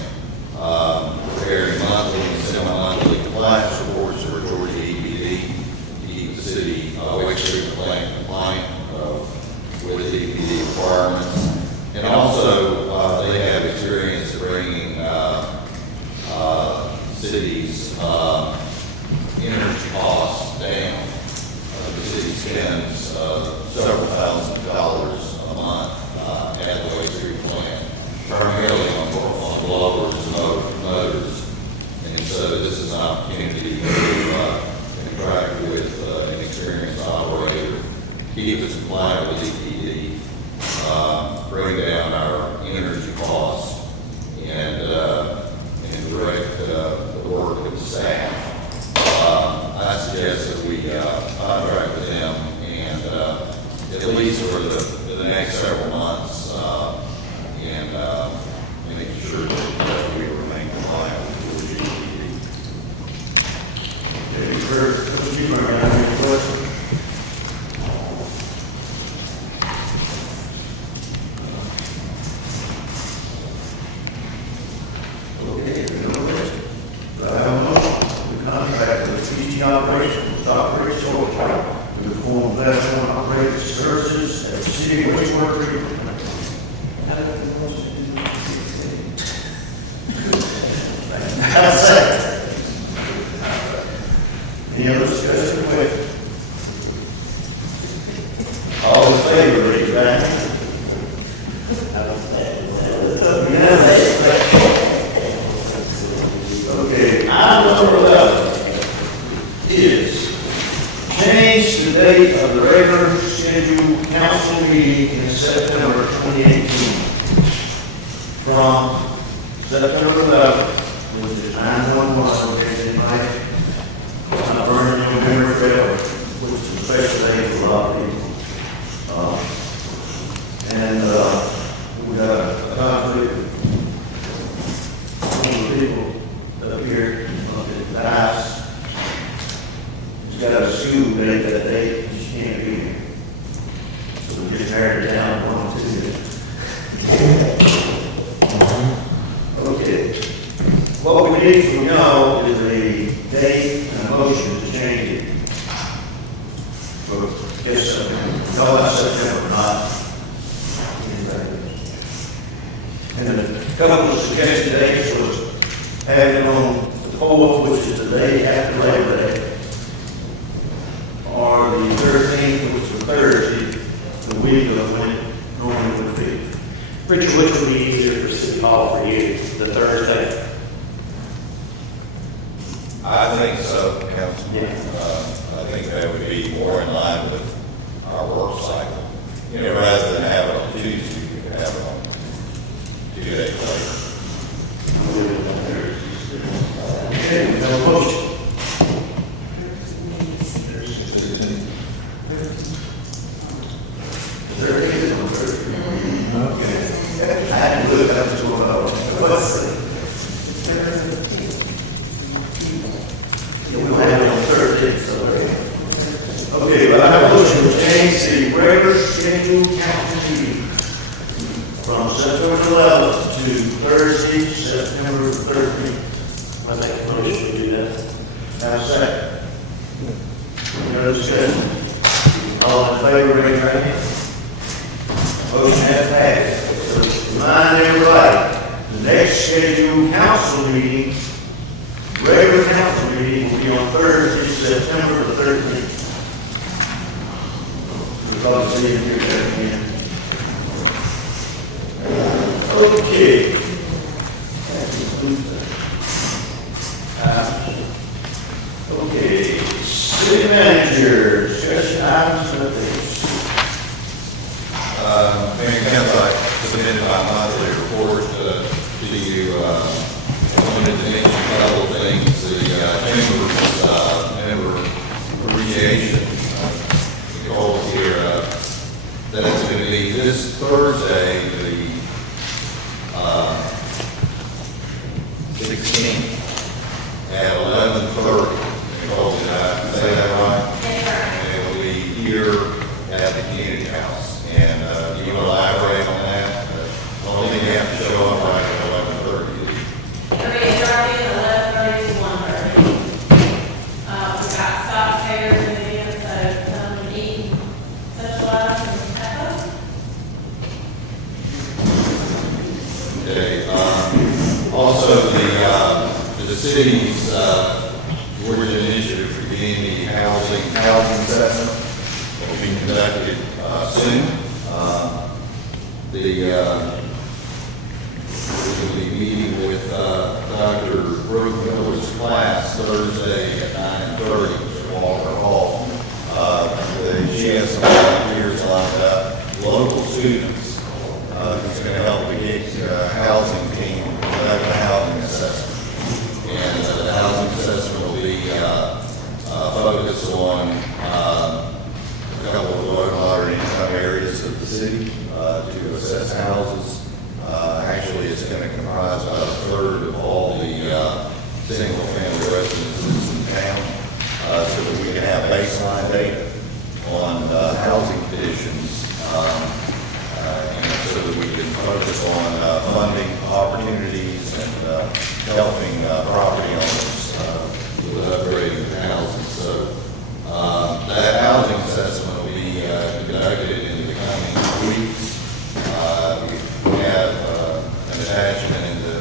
preparing monthly and semi-monthly compliance reports for Georgia EPD to keep the city waste treatment plant compliant with the EPD requirements. And also, they have experience bringing cities' energy costs down. The city spends several $1,000s a month at the waste treatment plant, primarily on blowers and motors. And so this is an opportunity to contract with an experienced operator, keep us compliant with EPD, bring down our energy costs, and direct the work of the staff. I suggest that we contract with them and at least for the next several months and making sure that we remain compliant with Georgia EPD. Any further, Mr. Newberg, any questions? Okay, no question. Do I have a motion to contract with BG Operations, Stockbridge, Georgia, to perform Class 1 operator services at the city wastewater treatment plant? Have a second. Any other discussion or question? All in favor, raise your hand. Unanimous. change the date of the regular scheduled council meeting in September 2018 from September 11th, which is 9/11, okay, tonight, burning November 5th, which is a special day for a lot of people. We got a conflict. One of the people up here, the house, he's got a school date that day, he just can't be here. So we just narrowed it down on Tuesday. Okay. What we need from y'all is a date and a motion to change it. For, yes, no, that's September, not. And a couple of suggested dates was having it on the 4th, which is the day after Labor Day, or the 13th, which is Thursday, the week of when it normally would be. Richard, which would be easier for City Hall for you, the Thursday? I think so, Councilman. Yeah. I think that would be more in line with our work cycle. You know, rather than have it on Tuesday, you could have it on 2 days later. Okay, we have a motion. There it is on Thursday. Okay. I had to look up to what's the. We don't have it on Thursday, so. Okay, but I have a motion to change the regular scheduled council meeting from September 11th to Thursday, September 13th. I make a motion to do that. Have a second. No discussion. All in favor, raise your hand. Motion has passed. So remind everybody, the next scheduled council meeting, regular council meeting will be on Thursday, September the 13th. We'll probably see you here again. Okay. Okay, city manager, discussion items and updates. Mayor and Council, I submitted my monthly report to you. I wanted to mention a couple of things. The Chamber's member appreciation goal here, that's going to be this Thursday, the 16th at 11:30. Nicole, did I say that right? And it will be here at the community house. And you want to elaborate on that? The only thing you have to show up right at 11:30. It's already 11:30 to 1:30. We've got stop chairs and everything, so come and eat, socialize, and have fun. Okay. Also, the city's Georgia initiative for community housing assessment will be conducted soon. We'll be meeting with Dr. Brooke Miller's class Thursday at 9:30 at Walker Hall. She has some volunteers lined up, local students, who's going to help the housing team conduct a housing assessment. And the housing assessment will be focused on a couple of low and moderate income areas of the city to assess houses. Actually, it's going to comprise about a third of all the single-family residences in town, so that we can have baseline data on housing conditions, and so that we can focus on funding opportunities and helping property owners with upgrading their houses. So that housing assessment will be conducted in the coming weeks. We have an attachment in the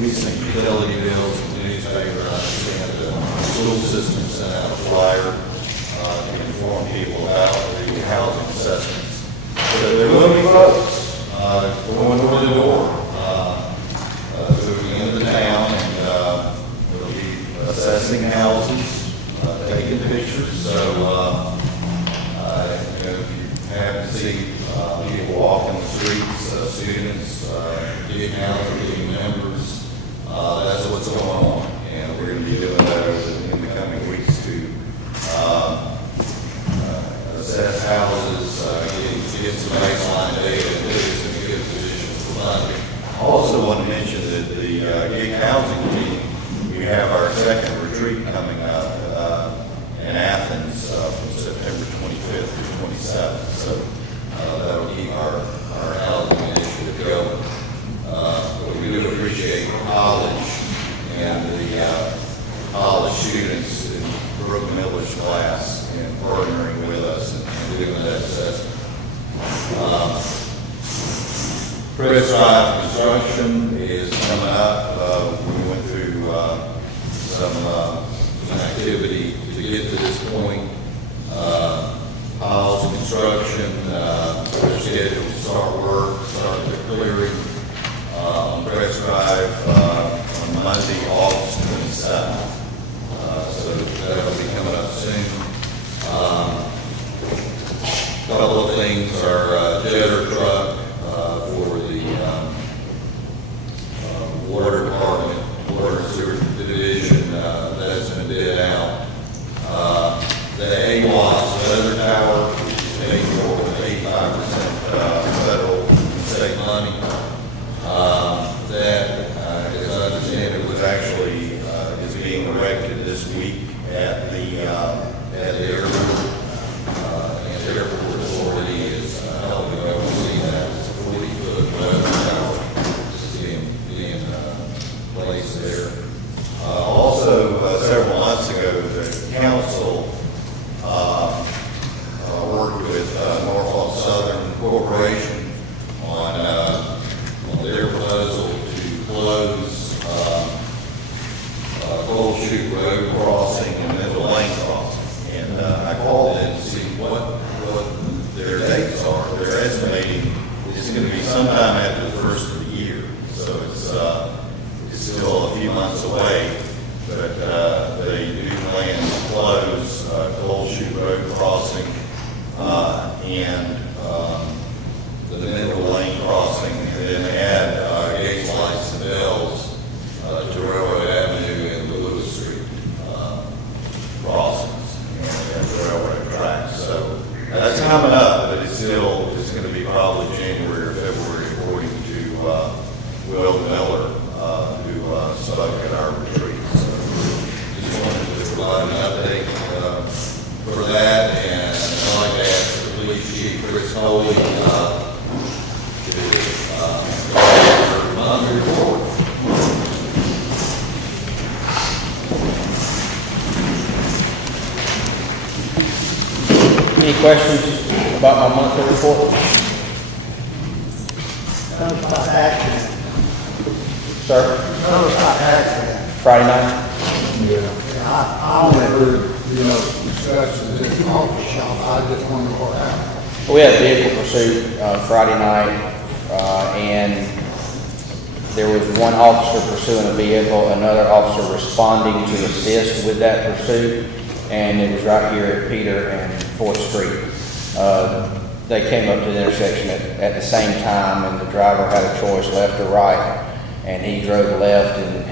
recent utility bills in the newspaper. I understand the school system sent out a flyer to inform people about the housing assessments. So there will be folks going door to door, moving into the town, and we'll be assessing houses, taking pictures. So busy, people walking the streets, students, getting housing, getting members. That's what's going on, and we're going to be doing that in the coming weeks to assess houses, get some baseline data, and put us in a good position for funding. I also want to mention that the gig housing team, we have our second retreat coming up in Athens from September 25th through 27th. So that'll keep our housing initiative going. But we do appreciate college and the college students in Brooke Miller's class and partnering with us and doing that assessment. Press Drive construction is coming up. We went through some activity to get to this point. Piles of construction, we're scheduled to start work, start the clearing on Press Drive on Monday, August 27th. So that'll be coming up soon. A couple of things are jetter truck for the water department, water and sewer division, that's been bid out. The AWAS weather tower, which is paid for with 85% federal and state money. That, as I understand it, was actually is being erected this week at the airport. And the airport authority is helping oversee that. It's a 40-foot weather tower just being placed there. Also, several months ago, the council worked with Norfolk Southern Corporation on their proposal to close Cold Chute Road crossing and Middle Lane crossing. And I called in to see what their dates are. They're estimating it's going to be sometime after the first of the year. So it's still a few months away, but they do plan to close Cold Chute Road crossing and the Middle Lane crossing, and then add gates, lights, and bells to Railroad Avenue and the Lewis Street crossings and the railroad tracks. So that's coming up, but it's going to be probably January or February, according to Will Miller, who spoke at our retreat. So just wanted to provide an update for that, and I'd like to ask the police chief, Chris Coley, monthly report. Any questions about my monthly report? Tell us about accident. Sir? Tell us about accident. Friday night? Yeah, I only heard, discussions in the coffee shop. I just wonder what happened. We had a vehicle pursuit Friday night, and there was one officer pursuing a vehicle, another officer responding to assist with that pursuit, and it was right here at Peter and 4th Street. They came up to the intersection at the same time, and the driver had a choice, left or right, and he drove left and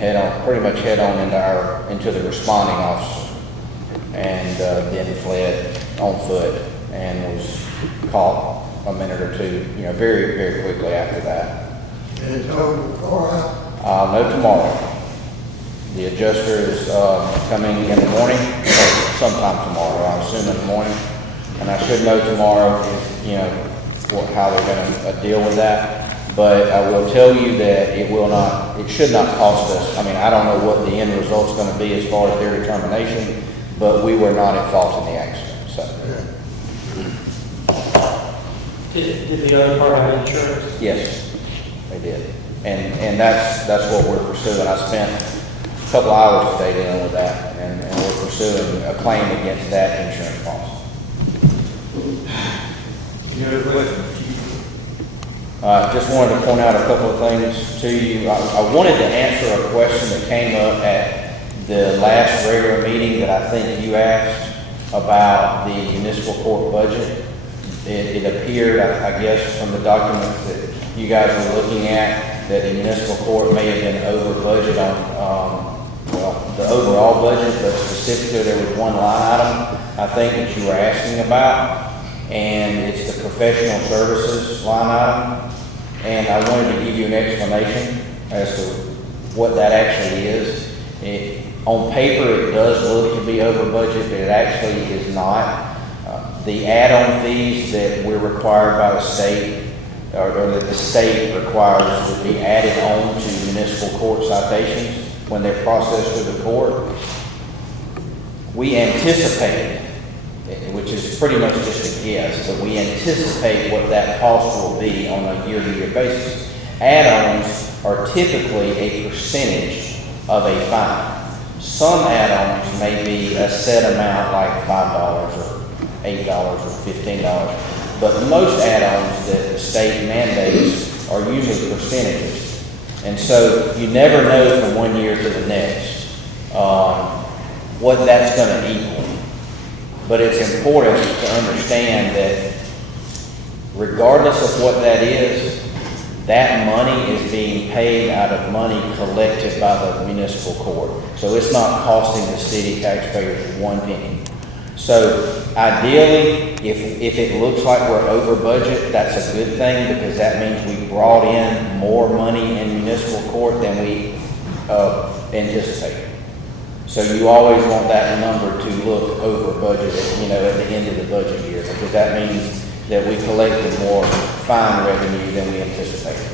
pretty much head on into the responding officer, and then fled on foot and was caught a minute or two, very, very quickly after that. And told the car out. I'll know tomorrow. The adjuster is coming in the morning, or sometime tomorrow, I assume in the morning, and I should know tomorrow if, how they're going to deal with that. But I will tell you that it should not cost us. I mean, I don't know what the end result's going to be as far as their determination, but we were not at fault in the accident, so. Did the other part have insurance? Yes, they did. And that's what we're pursuing. I spent a couple hours today dealing with that, and we're pursuing a claim against that insurance policy. Any other questions? Just wanted to point out a couple of things to you. I wanted to answer a question that came up at the last regular meeting that I think you asked about the municipal court budget, it appeared, I guess, from the documents that you guys were looking at, that the municipal court may have been over budget on, well, the overall budget, but specifically there was one line item, I think, that you were asking about, and it's the professional services line item. And I wanted to give you an explanation as to what that actually is. On paper, it does look to be over budget, but it actually is not. The add-on fees that we're required by the state, or that the state requires to be added on to municipal court citations when they're processed through the court, we anticipate, which is pretty much just a guess, but we anticipate what that cost will be on a year-to-year basis. Add-ons are typically a percentage of a fine. Some add-ons may be a set amount like $5 or $8 or $15, but most add-ons that the state mandates are usually percentages. And so you never know from one year to the next what that's going to equal. But it's important to understand that regardless of what that is, that money is being paid out of money collected by the municipal court. So it's not costing the city taxpayers one penny. So ideally, if it looks like we're over budget, that's a good thing, because that means we brought in more money in municipal court than we anticipated. So you always want that number to look over budget, at the end of the budget year, because that means that we collected more fine revenue than we anticipated.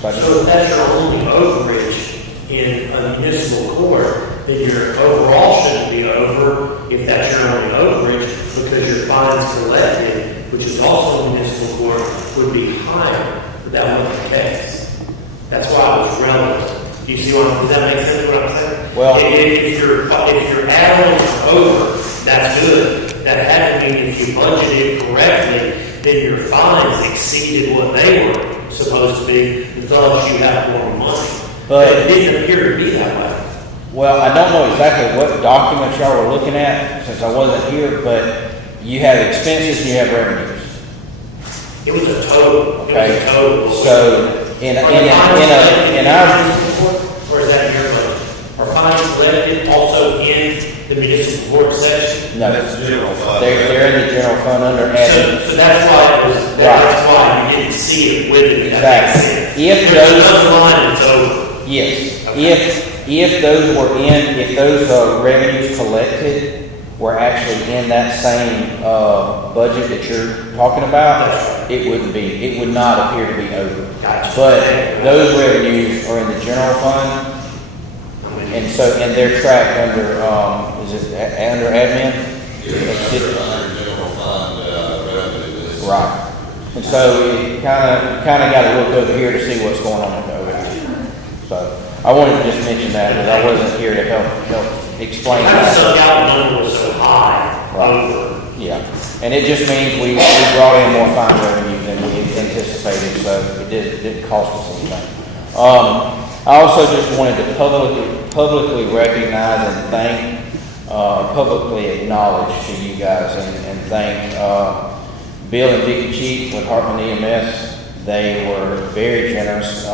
So if that's your only overage in a municipal court, then your overall shouldn't be over if that's your only overage, because your fines collected, which is also a municipal court, would be higher, but that wasn't the case. That's why it was relevant. Do you see does that make sense what I'm saying? Well, if your add-ons are over, that's good. That had to mean if you budgeted correctly, then your fines exceeded what they were supposed to be, because you have more money. But it didn't appear to be that way. Well, I don't know exactly what documents y'all were looking at, since I wasn't here, but you have expenses and you have revenues. It was a total. Okay. It was a total. So in our, or is that your budget? Are fines collected also in the municipal court section? no, That's general fund. they're in the general fund under admin. So that's why it was. That's why you didn't see it with it. Exactly. If there's another line, it's over. Yes, Okay. if those revenues collected were actually in that same budget that you're talking about, That's right. it would not appear to be over. Gotcha. But those revenues are in the general fund, and they're tracked under is it under admin? Yes, under general fund revenue. Right. And so you kind of got to look over here to see what's going on over here. So I wanted to just mention that, because I wasn't here to help explain Kind of that. stuck out, the number was so high, over. Yeah, and it just means we brought in more fine revenue than we anticipated, so it didn't cost us anything. I also just wanted to publicly recognize and thank, publicly acknowledge to you guys and thank Bill and Vicki Cheek with Hartman EMS. They were very generous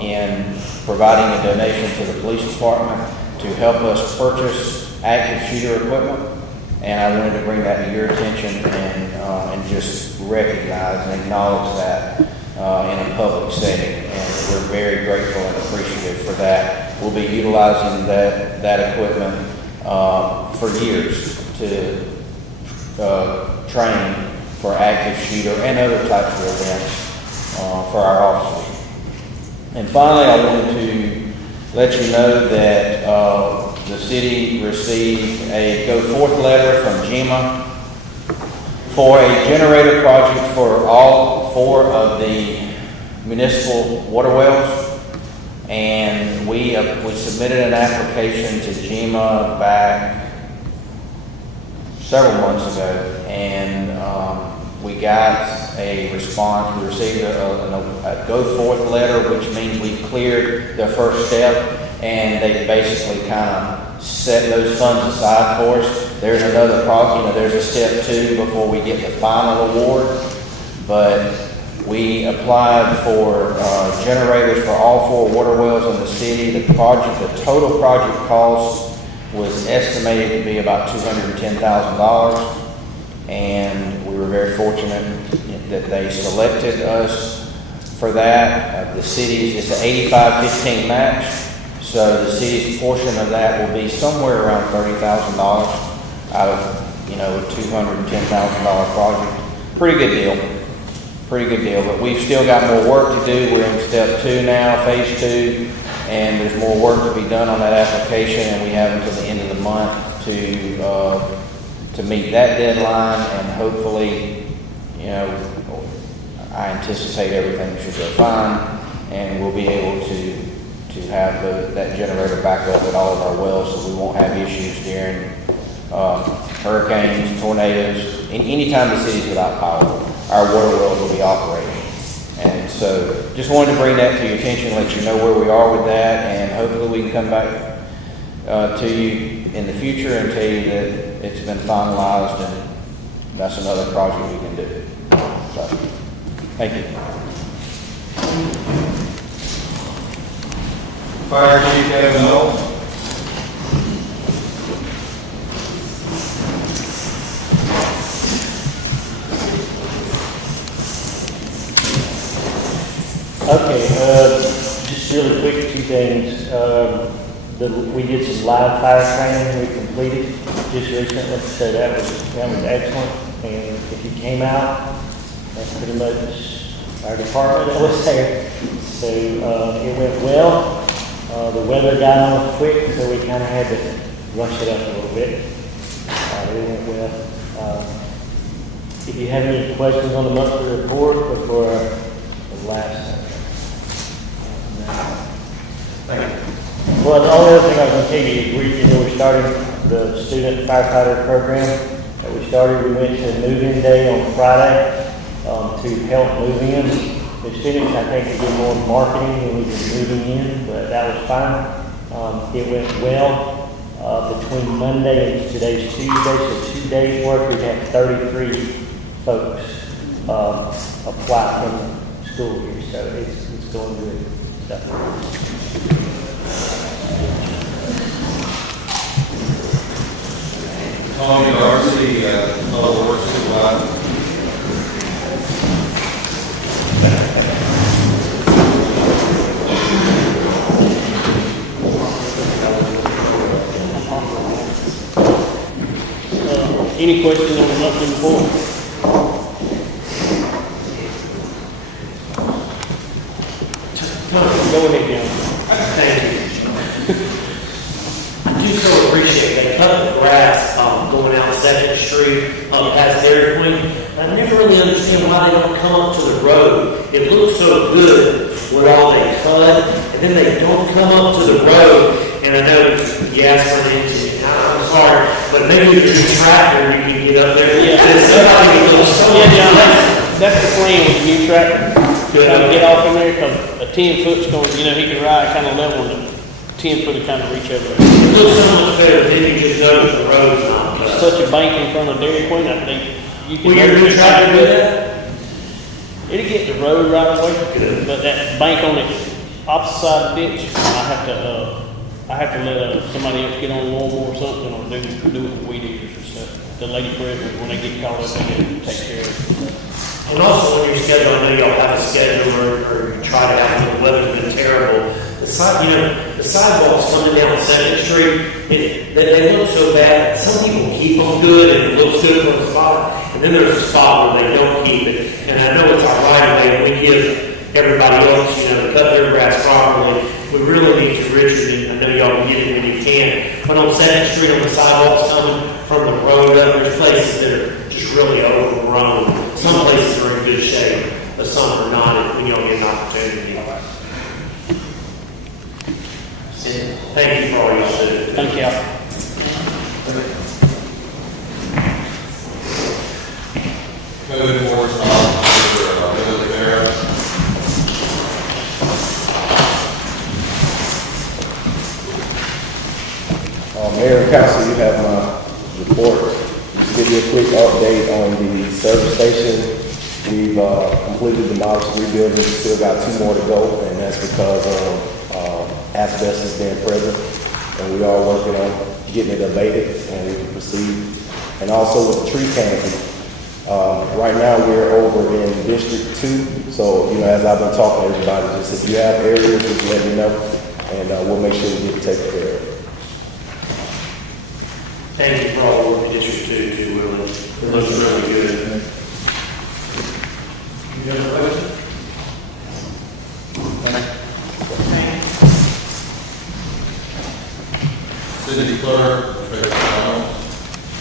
in providing a donation to the police department to help us purchase active shooter equipment. And I wanted to bring that to your attention and just recognize and acknowledge that in a public setting. And we're very grateful and appreciative for that. We'll be utilizing that equipment for years to train for active shooter and other types of events for our officers. And finally, I wanted to let you know that the city received a go forth letter from GEMA for a generator project for all 4 of the municipal water wells. And we submitted an application to GEMA back several months ago, and we got a response. We received a go forth letter, which means we've cleared the first step, and they basically kind of set those funds aside for us. There's another project, there's a step 2 before we get the final award. but we applied for generators for all 4 water wells in the city. The total project cost was estimated to be about $210,000, and we were very fortunate that they selected us for that. The city's, it's an 85-15 match, so the city's portion of that will be somewhere around $30,000 out of, a $210,000 project. Pretty good deal, but we've still got more work to do. We're in step 2 now, phase 2, and there's more work to be done on that application, and we have until the end of the month to meet that deadline, and hopefully, I anticipate everything should go fine, and we'll be able to have that generator back up at all of our wells, so we won't have issues during hurricanes, tornadoes. Anytime the city's without power, our water wells will be operating. And so just wanted to bring that to your attention, let you know where we are with that, and hopefully we can come back to you in the future and tell you that it's been finalized and that's another project we can do. So, thank you. Fire Chief Kevin Knowles. Okay, just really quick, 2 things. We did some live fire training we completed just recently, so that was excellent. And if you came out, that's pretty much our department that was there. So it went well. The weather got on us quick, so we kind of had to rush it up a little bit. It went well. If you have any questions on the monthly report before the last. Well, the only other thing I was going to tell you is we're starting the student firefighter program that we started. We went to move-in day on Friday to help move in the students. I think we did more marketing than we did moving in, but that was fine. It went well. Between Monday and today's Tuesday, so 2 days work, we've had 33 folks apply from the school year, so it's going good. So. Tommy Darcy, Public Works Supervisor. Any questions on the monthly report? Go ahead, John. Thank you. I do so appreciate that. Cut the grass going out 7th Street past Dairy Queen. I never really understand why they don't come up to the road. It looks so good with all they cut, and then they don't come up to the road. And I know you asked for an engine. I'm sorry, but maybe if there's a tractor, you can get up there. Yeah. And somebody will John, that's the plan with the new tractor. Kind of get off in there, because a 10-foot's going, he can ride kind of level, and a 10-foot to kind of reach over there. It looks so much better than you just notice the road's not. Such a bank in front of Dairy Queen, I think you can. Will your new tractor do that? It'll get the road right away, but that bank on the opposite side of the ditch, I have to let somebody else get on the lawnmower or something, or do it with weed eaters and stuff. The lady president, when they get called up, they get to take care of it. And also when your schedule, I know y'all have a schedule or you try to have, the weather's been terrible. The sidewalks coming down 2nd Street, they look so bad. Some people keep them good and it looks good from the spot. And then there's a spot where they don't keep it. And I know it's our right of way, and we give everybody else, to cut their grass properly. We really need to, Richard, and I know y'all will get it when you can. But on 2nd Street, on the sidewalks coming from the road up, there's places that are just really overgrown. Some places are in good shape, but some are not, when y'all get an opportunity. Thank you for all you do. Thank you. Code Enforcement Officer, Bill Rivera. Mayor and Council, you have my report. Just to give you a quick update on the service station. We We've completed the model rebuilding, we still got 2 more to go, and that's because of asbestos being present. And we are working on getting it abated, and we can proceed. And also with the tree canopy, right now we're over in District 2, so, as I've been talking to everybody, just if you have areas, just let me know, and we'll make sure we get it taken care of. Thank you for all the work that District 2 too, Willie. It looks really good. You have a question? City Clerk, Treasurer Reynolds.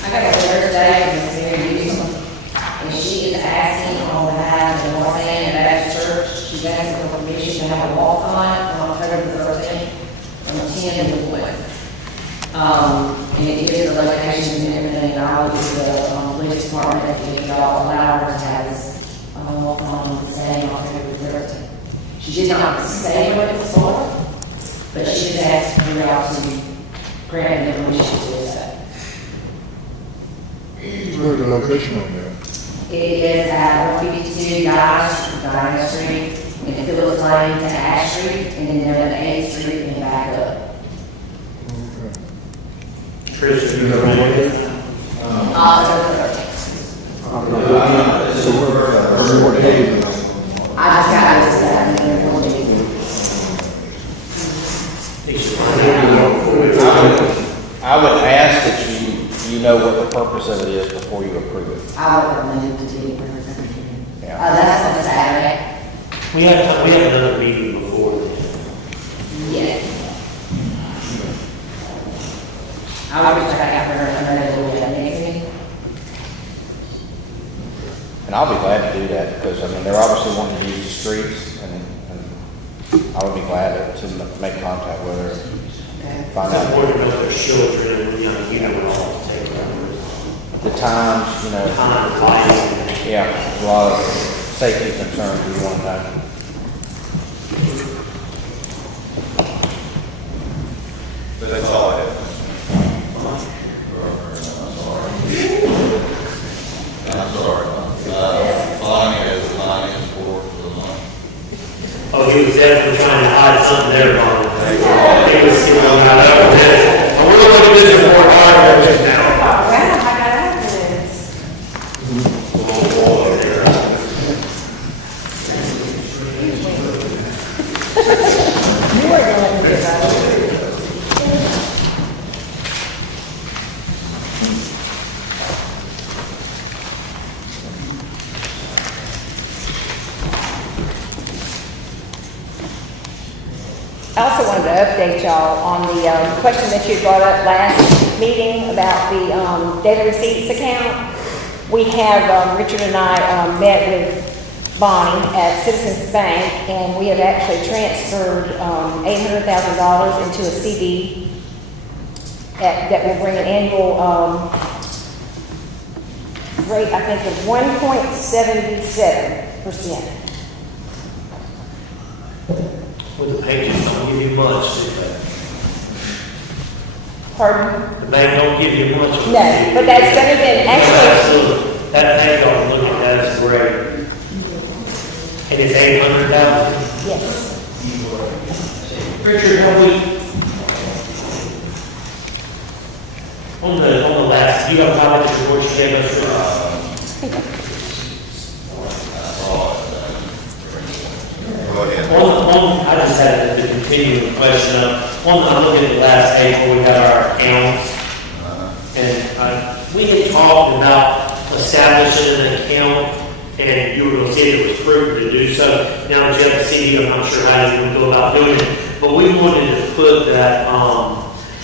I got a letter today from Ms. Mary Newsom, and she is asking on behalf of the North End Baptist Church, she's asking for permission to have a walk on October the 13th from 10 to 1. And it gives the locations and everything, I'll use the police department at the y'all allow her to have this walk on the same October the 13th. She did not say what it was for, but she just asked for y'all to grant the permission to do so. Where's the location on there? It is at 152 Diana Street, and Phillips Lane to Ash Street, and then down to 8th Street and back up. Chris, you have a question? October 13th. I just got this Saturday. I would ask that you know what the purpose of it is before you approve it. I would recommend it to you. Yeah. That's on Saturday. We have another meeting before. Yes. I would reach back out for her and we'll do that next meeting. And I'll be glad to do that because, they're obviously wanting to use the streets and I would be glad to make contact with her. Find It's out important to know their children and, we're all taking over. the times, Time, life. yeah, a lot of safety concerns we want to know. That's all I have. I'm sorry. Lonnie has the finance board for the month. Oh, he was definitely trying to hide something there, Ron. He was, I'm a little bit more hard now. Wow, I got out of this. You are going to get that. I also wanted to update y'all on the question that you brought up last meeting about the daily receipts account. We have, Richard and I met with Bonnie at Citizens Bank, and we have actually transferred $800,000 into a CD that will bring an annual rate, I think, of 1.77%. Well, the pages don't give you much, do they? Pardon? The bank don't give you much. No, but that's better than actually. Absolutely. That bank, I'll look at that, is great. And it's 800,000. Yes. Richard, have we, on the last, you got a copy of the report you gave us? Go ahead. I just had to continue the question of, I'm looking at the last April, we got our accounts. And we had talked about establishing an account, and you were going to see if it was prudent to do so. Now that you have a CD, I'm not sure how you're going to go about doing it, but we wanted to put that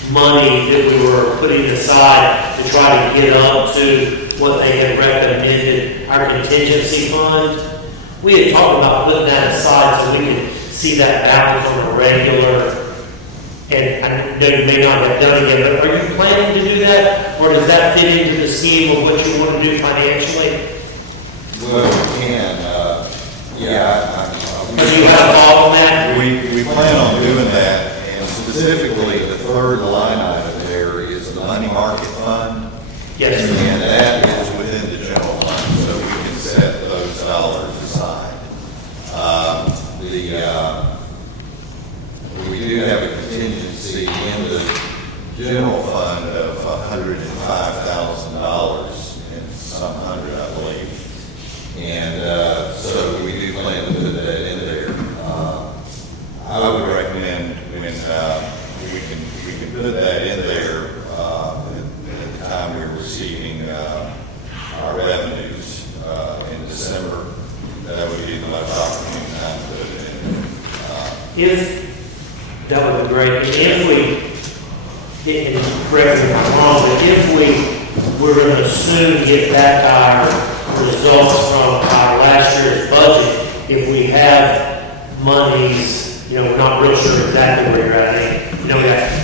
money that we were putting aside to try to get up to what they had recommended, our contingency fund. We had talked about putting that aside so we could see that balance on a regular, and I know you may not have done it yet, but are you planning to do that? Or does that fit into the scheme of what you want to do financially? Well, we can, yeah. Do you have a thought on that? We plan on doing that, and specifically, the third line item there is the money market fund. Yes. And that is within the general fund, so we can set those dollars the most opportune time to put it in. If, that would be great, and if we, and correct me if I'm wrong, but if we're going to soon get back our results from our last year's budget, if we have monies, you know, we're not real sure exactly where you're at. You know,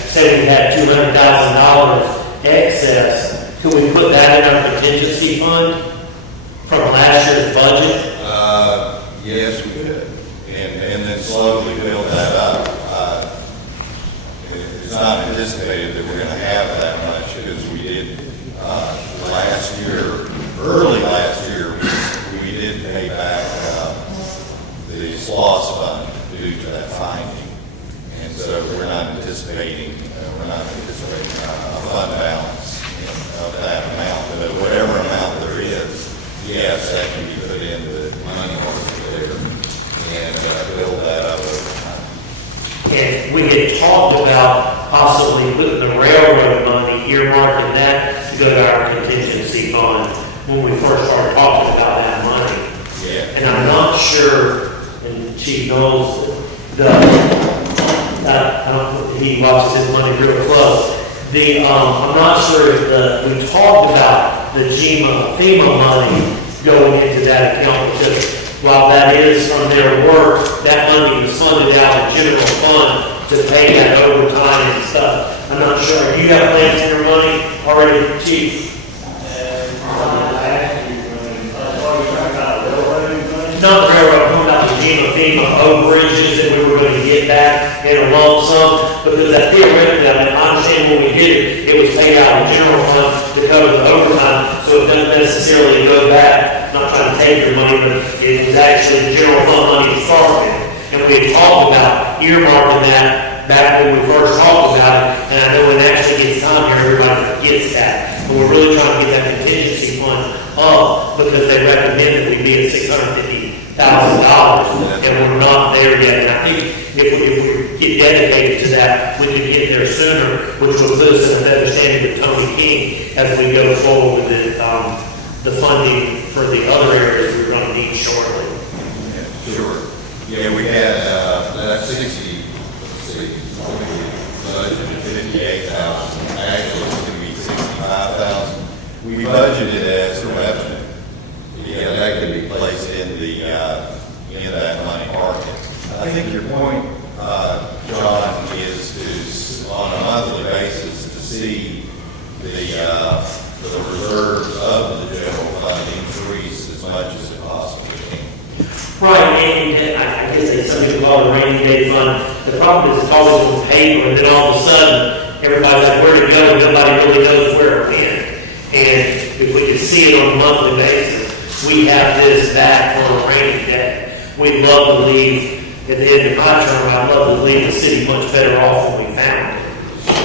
say we had $200,000 excess, could we put that in our contingency fund from last year's budget? Yes, we could, and then slowly build that up. It's not anticipated that we're going to have that much because we did last year, early last year, we did pay back the SLOSS fund due to that finding, and so we're not anticipating a fund balance of that amount, but whatever amount there is, yes, that can be put into the money market there and build that up over time. And we had talked about possibly putting the railroad money, earmarking that to go to our contingency fund when we first started talking about that money. Yeah. And I'm not sure, and Chief knows, he watches his money real close. I'm not sure if we talked about the FEMA money going into that account, because while that is from their work, that money was funded out of general fund to pay that overtime and stuff. I'm not sure. You have plans in your money already, Chief? Not the railroad, I'm talking about the FEMA overages that we were going to get back in a lump sum, because that theoretically, I understand when we did it, it was paid out of general fund to cover the overtime, so it doesn't necessarily go back. I'm not trying to take your money, but it was actually general fund money to start with. And we had talked about earmarking that back when we first talked about it, and I know when it actually gets time here, everybody forgets that. But we're really trying to get that contingency fund up, because they recommend that we be at $650,000, and we're not there yet. And I think if we get dedicated to that, we can get there sooner, which will put us in a better standing with Tony King as we go forward with the funding for the other areas we're going to need shortly. Yeah, sure. Yeah, we had that 58,000. Actually, it's going to be 65,000. We budgeted as revenue. Yeah, that could be placed in in that money market. I think your point, John, is to, on a monthly basis, to see the reserves of the general fund increase as much as it possibly can. Right, and I guess they some people call it a rainy day fund. The problem is it's always on paper, and then all of a sudden, everybody's like, where to go, and nobody really knows where it went. And if we can see it on a monthly basis, we have this back for a rainy day. We'd love to leave, at the end of my term, I'd love to leave the city much better off than we found it.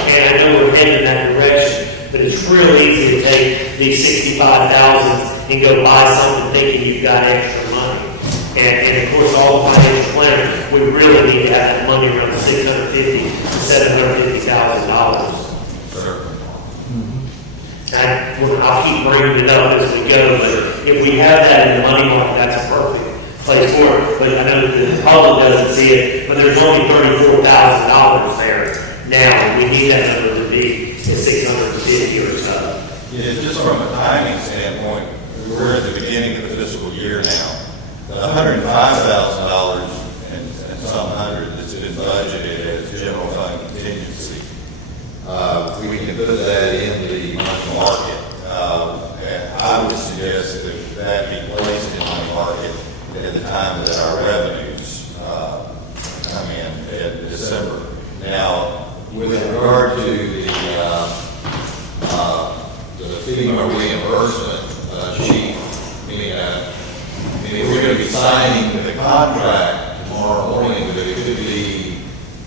And I know we're heading in that direction, but it's real easy to take these $65,000 and go buy something thinking you've got extra money. And of course, all the financial planners, we really need to have that money around $650,000 to $750,000. Sure. I'll keep bringing it up as we go, but if we have that in the money market, that's a perfect place for it. But I know that the public doesn't see it, but there's only $34,000 there now. We need that number to be at 650 or so. Yeah, just from a timing standpoint, we're at the beginning of the fiscal year now. The $105,000 and some hundred that's been budgeted as general fund contingency, we can put that in the money market. I would suggest that that be placed in money market at the time that our revenues come in December. Now, with regard to the FEMA reimbursement, Chief, we're going to be signing the contract tomorrow morning, but it could be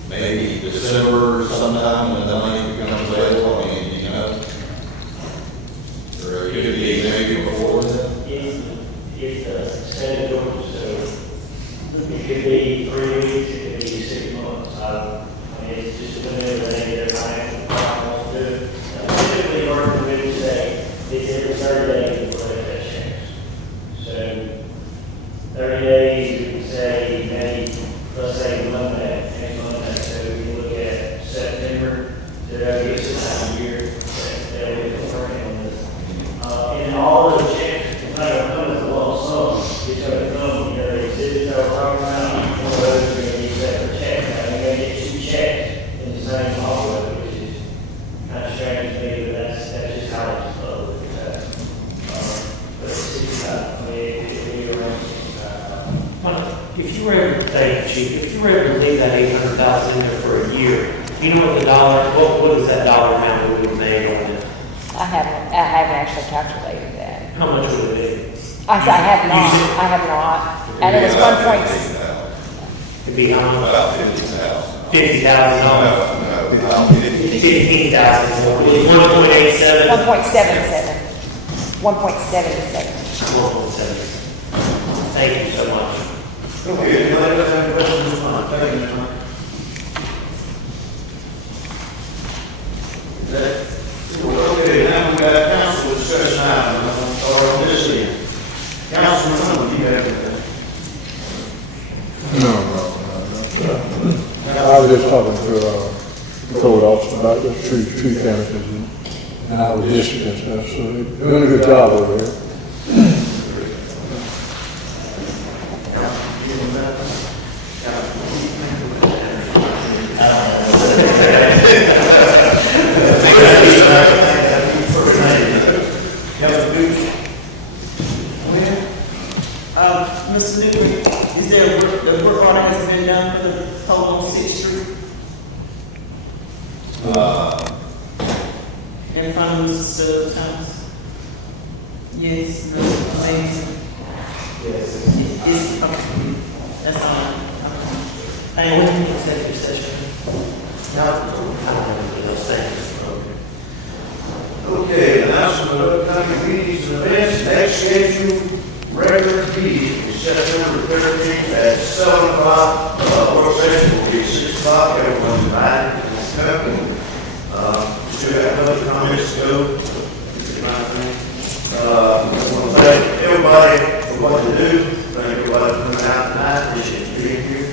maybe December sometime when the money becomes available. I mean, you know, or it could be maybe before then. It's Senate bill, so it could be 3 weeks, it could be 6 months. I mean, it's just whenever they get their financial problems to do it. Typically, Martin would say it's every 30 days before they change. So 30 days, you can say, maybe, let's say Monday, next Monday, so if you look at September, that gives us a year that we've been working on this. And all those checks, it's not gonna come as a lump sum, it's gonna come, you know, the exhibits that we're talking about, each one of those are gonna be separate checks. Now, you're gonna get 2 checks in the same envelope, which is kind of strange to me, but that's just how it's looked at. But it's 65, I mean, it be around 65. If you were able to take, Chief, if you were able to leave that 800,000 in there for a year, you know what the dollar, what is that dollar amount that we would make on it? I haven't actually calculated that. How much would it be? I have not. And it was About 1 point, 50,000. It'd be how much? About 50,000. $50,000. No, about 50. 15,000. It was 1.87. 1.77. 1.77. 1.7. Thank you so much. Okay, anybody got any questions? Thank you, gentlemen. Okay, now we got council discussion item, or this here. Councilman Hunt, do you have anything? No. I was just talking to, the code officer about the tree canopies and our district and stuff, so they're doing a good job over there. Mr. Newman, is there the work order has been done for the pole on 6th Street in front of Mr. Stubbs' house? Yes, amazing. Yes. It's, okay, that's all. Thank What you. in executive session? No. I don't know what else, thank you. Okay, announcement of upcoming meetings and events, next scheduled regular meeting is September 13th at 7 o'clock. Work session will be 6 o'clock, everyone's invited. Should have other comments to go. I want to thank everybody for what they do. Thank everybody for coming out tonight, appreciate you being here.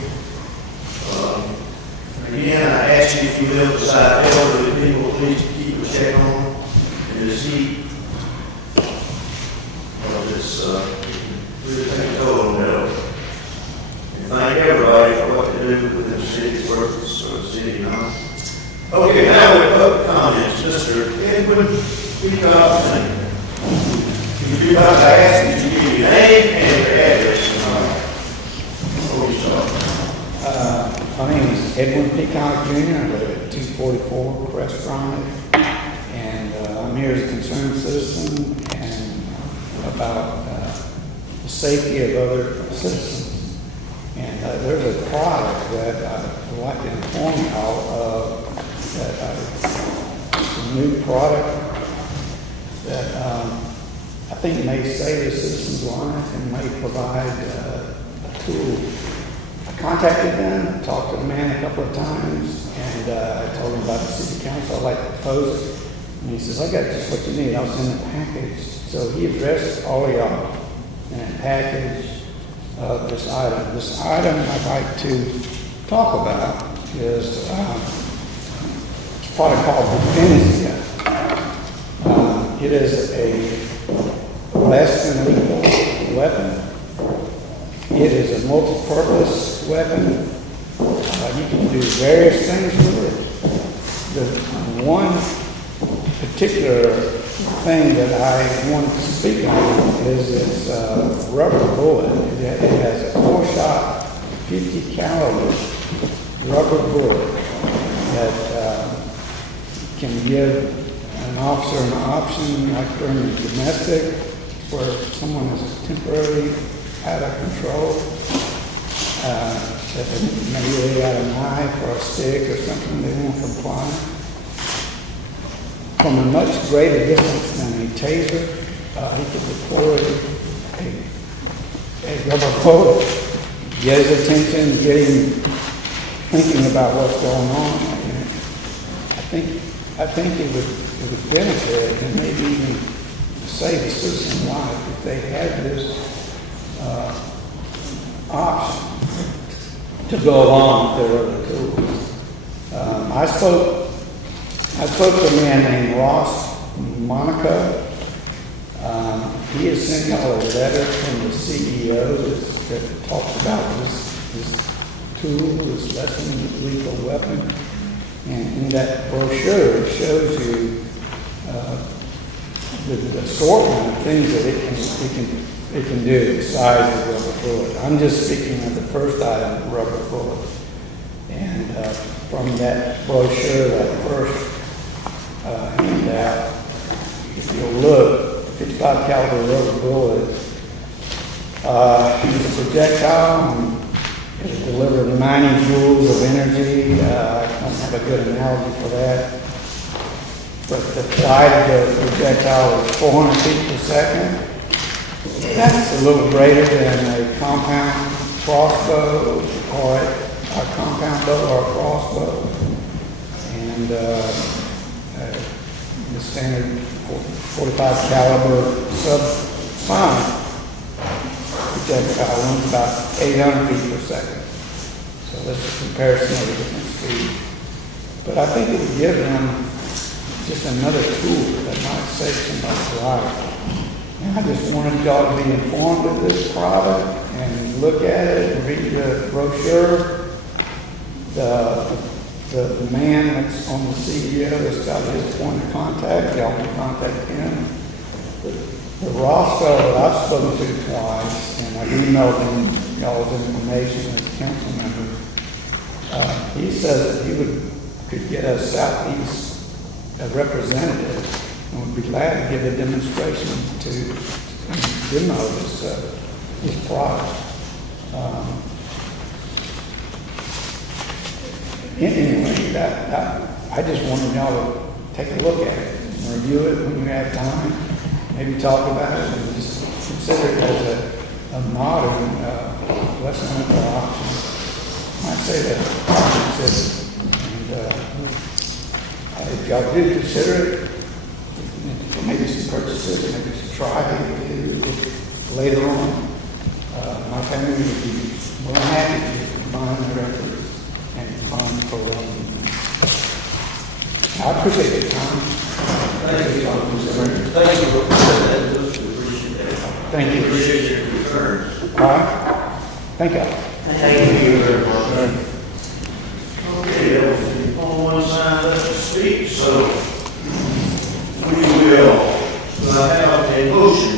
Again, I ask you if you live beside elderly people, please keep a check on them. This heat of this, really think total now. And thank everybody for what they do within the city, workers for the city, huh? Okay, now we have comments. Mr. Edwin, Peacock, can you I ask that you give your name and your address? Before you start. My name is Edwin Peacock Jr. I live at 244 Crest Drive. And I'm here as a concerned citizen and about the safety of other citizens. And there's a product that I would like to inform y'all of that it's a new product that I think may save a citizen's life and may provide a tool. I contacted them, talked to the man a couple of times, and I told him about the city council. I'd like to propose it. And he says, I got just what you need. I'll send a package. So he addressed all of y'all in a package of this item. This item I'd like to talk about is a product called Defensia. It is a less than lethal weapon. It is a multi-purpose weapon. You can do various things with it. The one particular thing that I want to speak on is its rubber bullet. It has a 4-shot, 50 caliber rubber bullet that can give an officer an option, like during the domestic, where someone is temporarily out of control, that they maybe got a knife or a stick or something they won't comply. From a much greater distance than a taser, he could deploy a rubber bullet, get his attention, get him thinking about what's going on. And I think it would benefit and maybe even save a citizen's life if they had this option to go along with their other tools. I spoke to a man named Ross Monaco. He has sent y'all a letter from the CEO that talks about this tool, this lesson lethal weapon. And in that brochure, it shows you the assortment of things that it can do, the size of the rubber bullet. I'm just speaking of the first item, the rubber bullet. And from that brochure, that first handout, if you'll look, 55 caliber rubber bullet is a projectile, and it'll deliver 90 joules of energy. I don't have a good analogy for that. But the flight of the projectile is 400 feet per second. That's a little greater than a compound crossbow or a compound bow or a crossbow. And the standard 45 caliber sub-sonic projectile runs about 800 feet per second. So that's a comparison of the different speeds. But I think it would give them just another tool that might save somebody's life. And I just wanted y'all to be informed of this product and look at it and read the brochure. The man that's on the CEO that's got his point of contact, y'all can contact him. The Ross fellow that I've spoken to twice, and I've emailed him y'all's information as a council member, he says that he could get a Southeast representative and would be glad to give a demonstration to demo this product. Anyway, I just wanted y'all to take a look at it and review it when you have time. Maybe talk about it and just consider it as a modern lesson option. I might say that and if y'all do consider it, maybe some purchases, maybe some try later on. My family would be more than happy to combine their efforts and fund for I appreciate your time. Thank you. Thank you. Appreciate your concerns. All right. Thank you. Thank you very much. Okay, there was on one side left to speak, so we will have a motion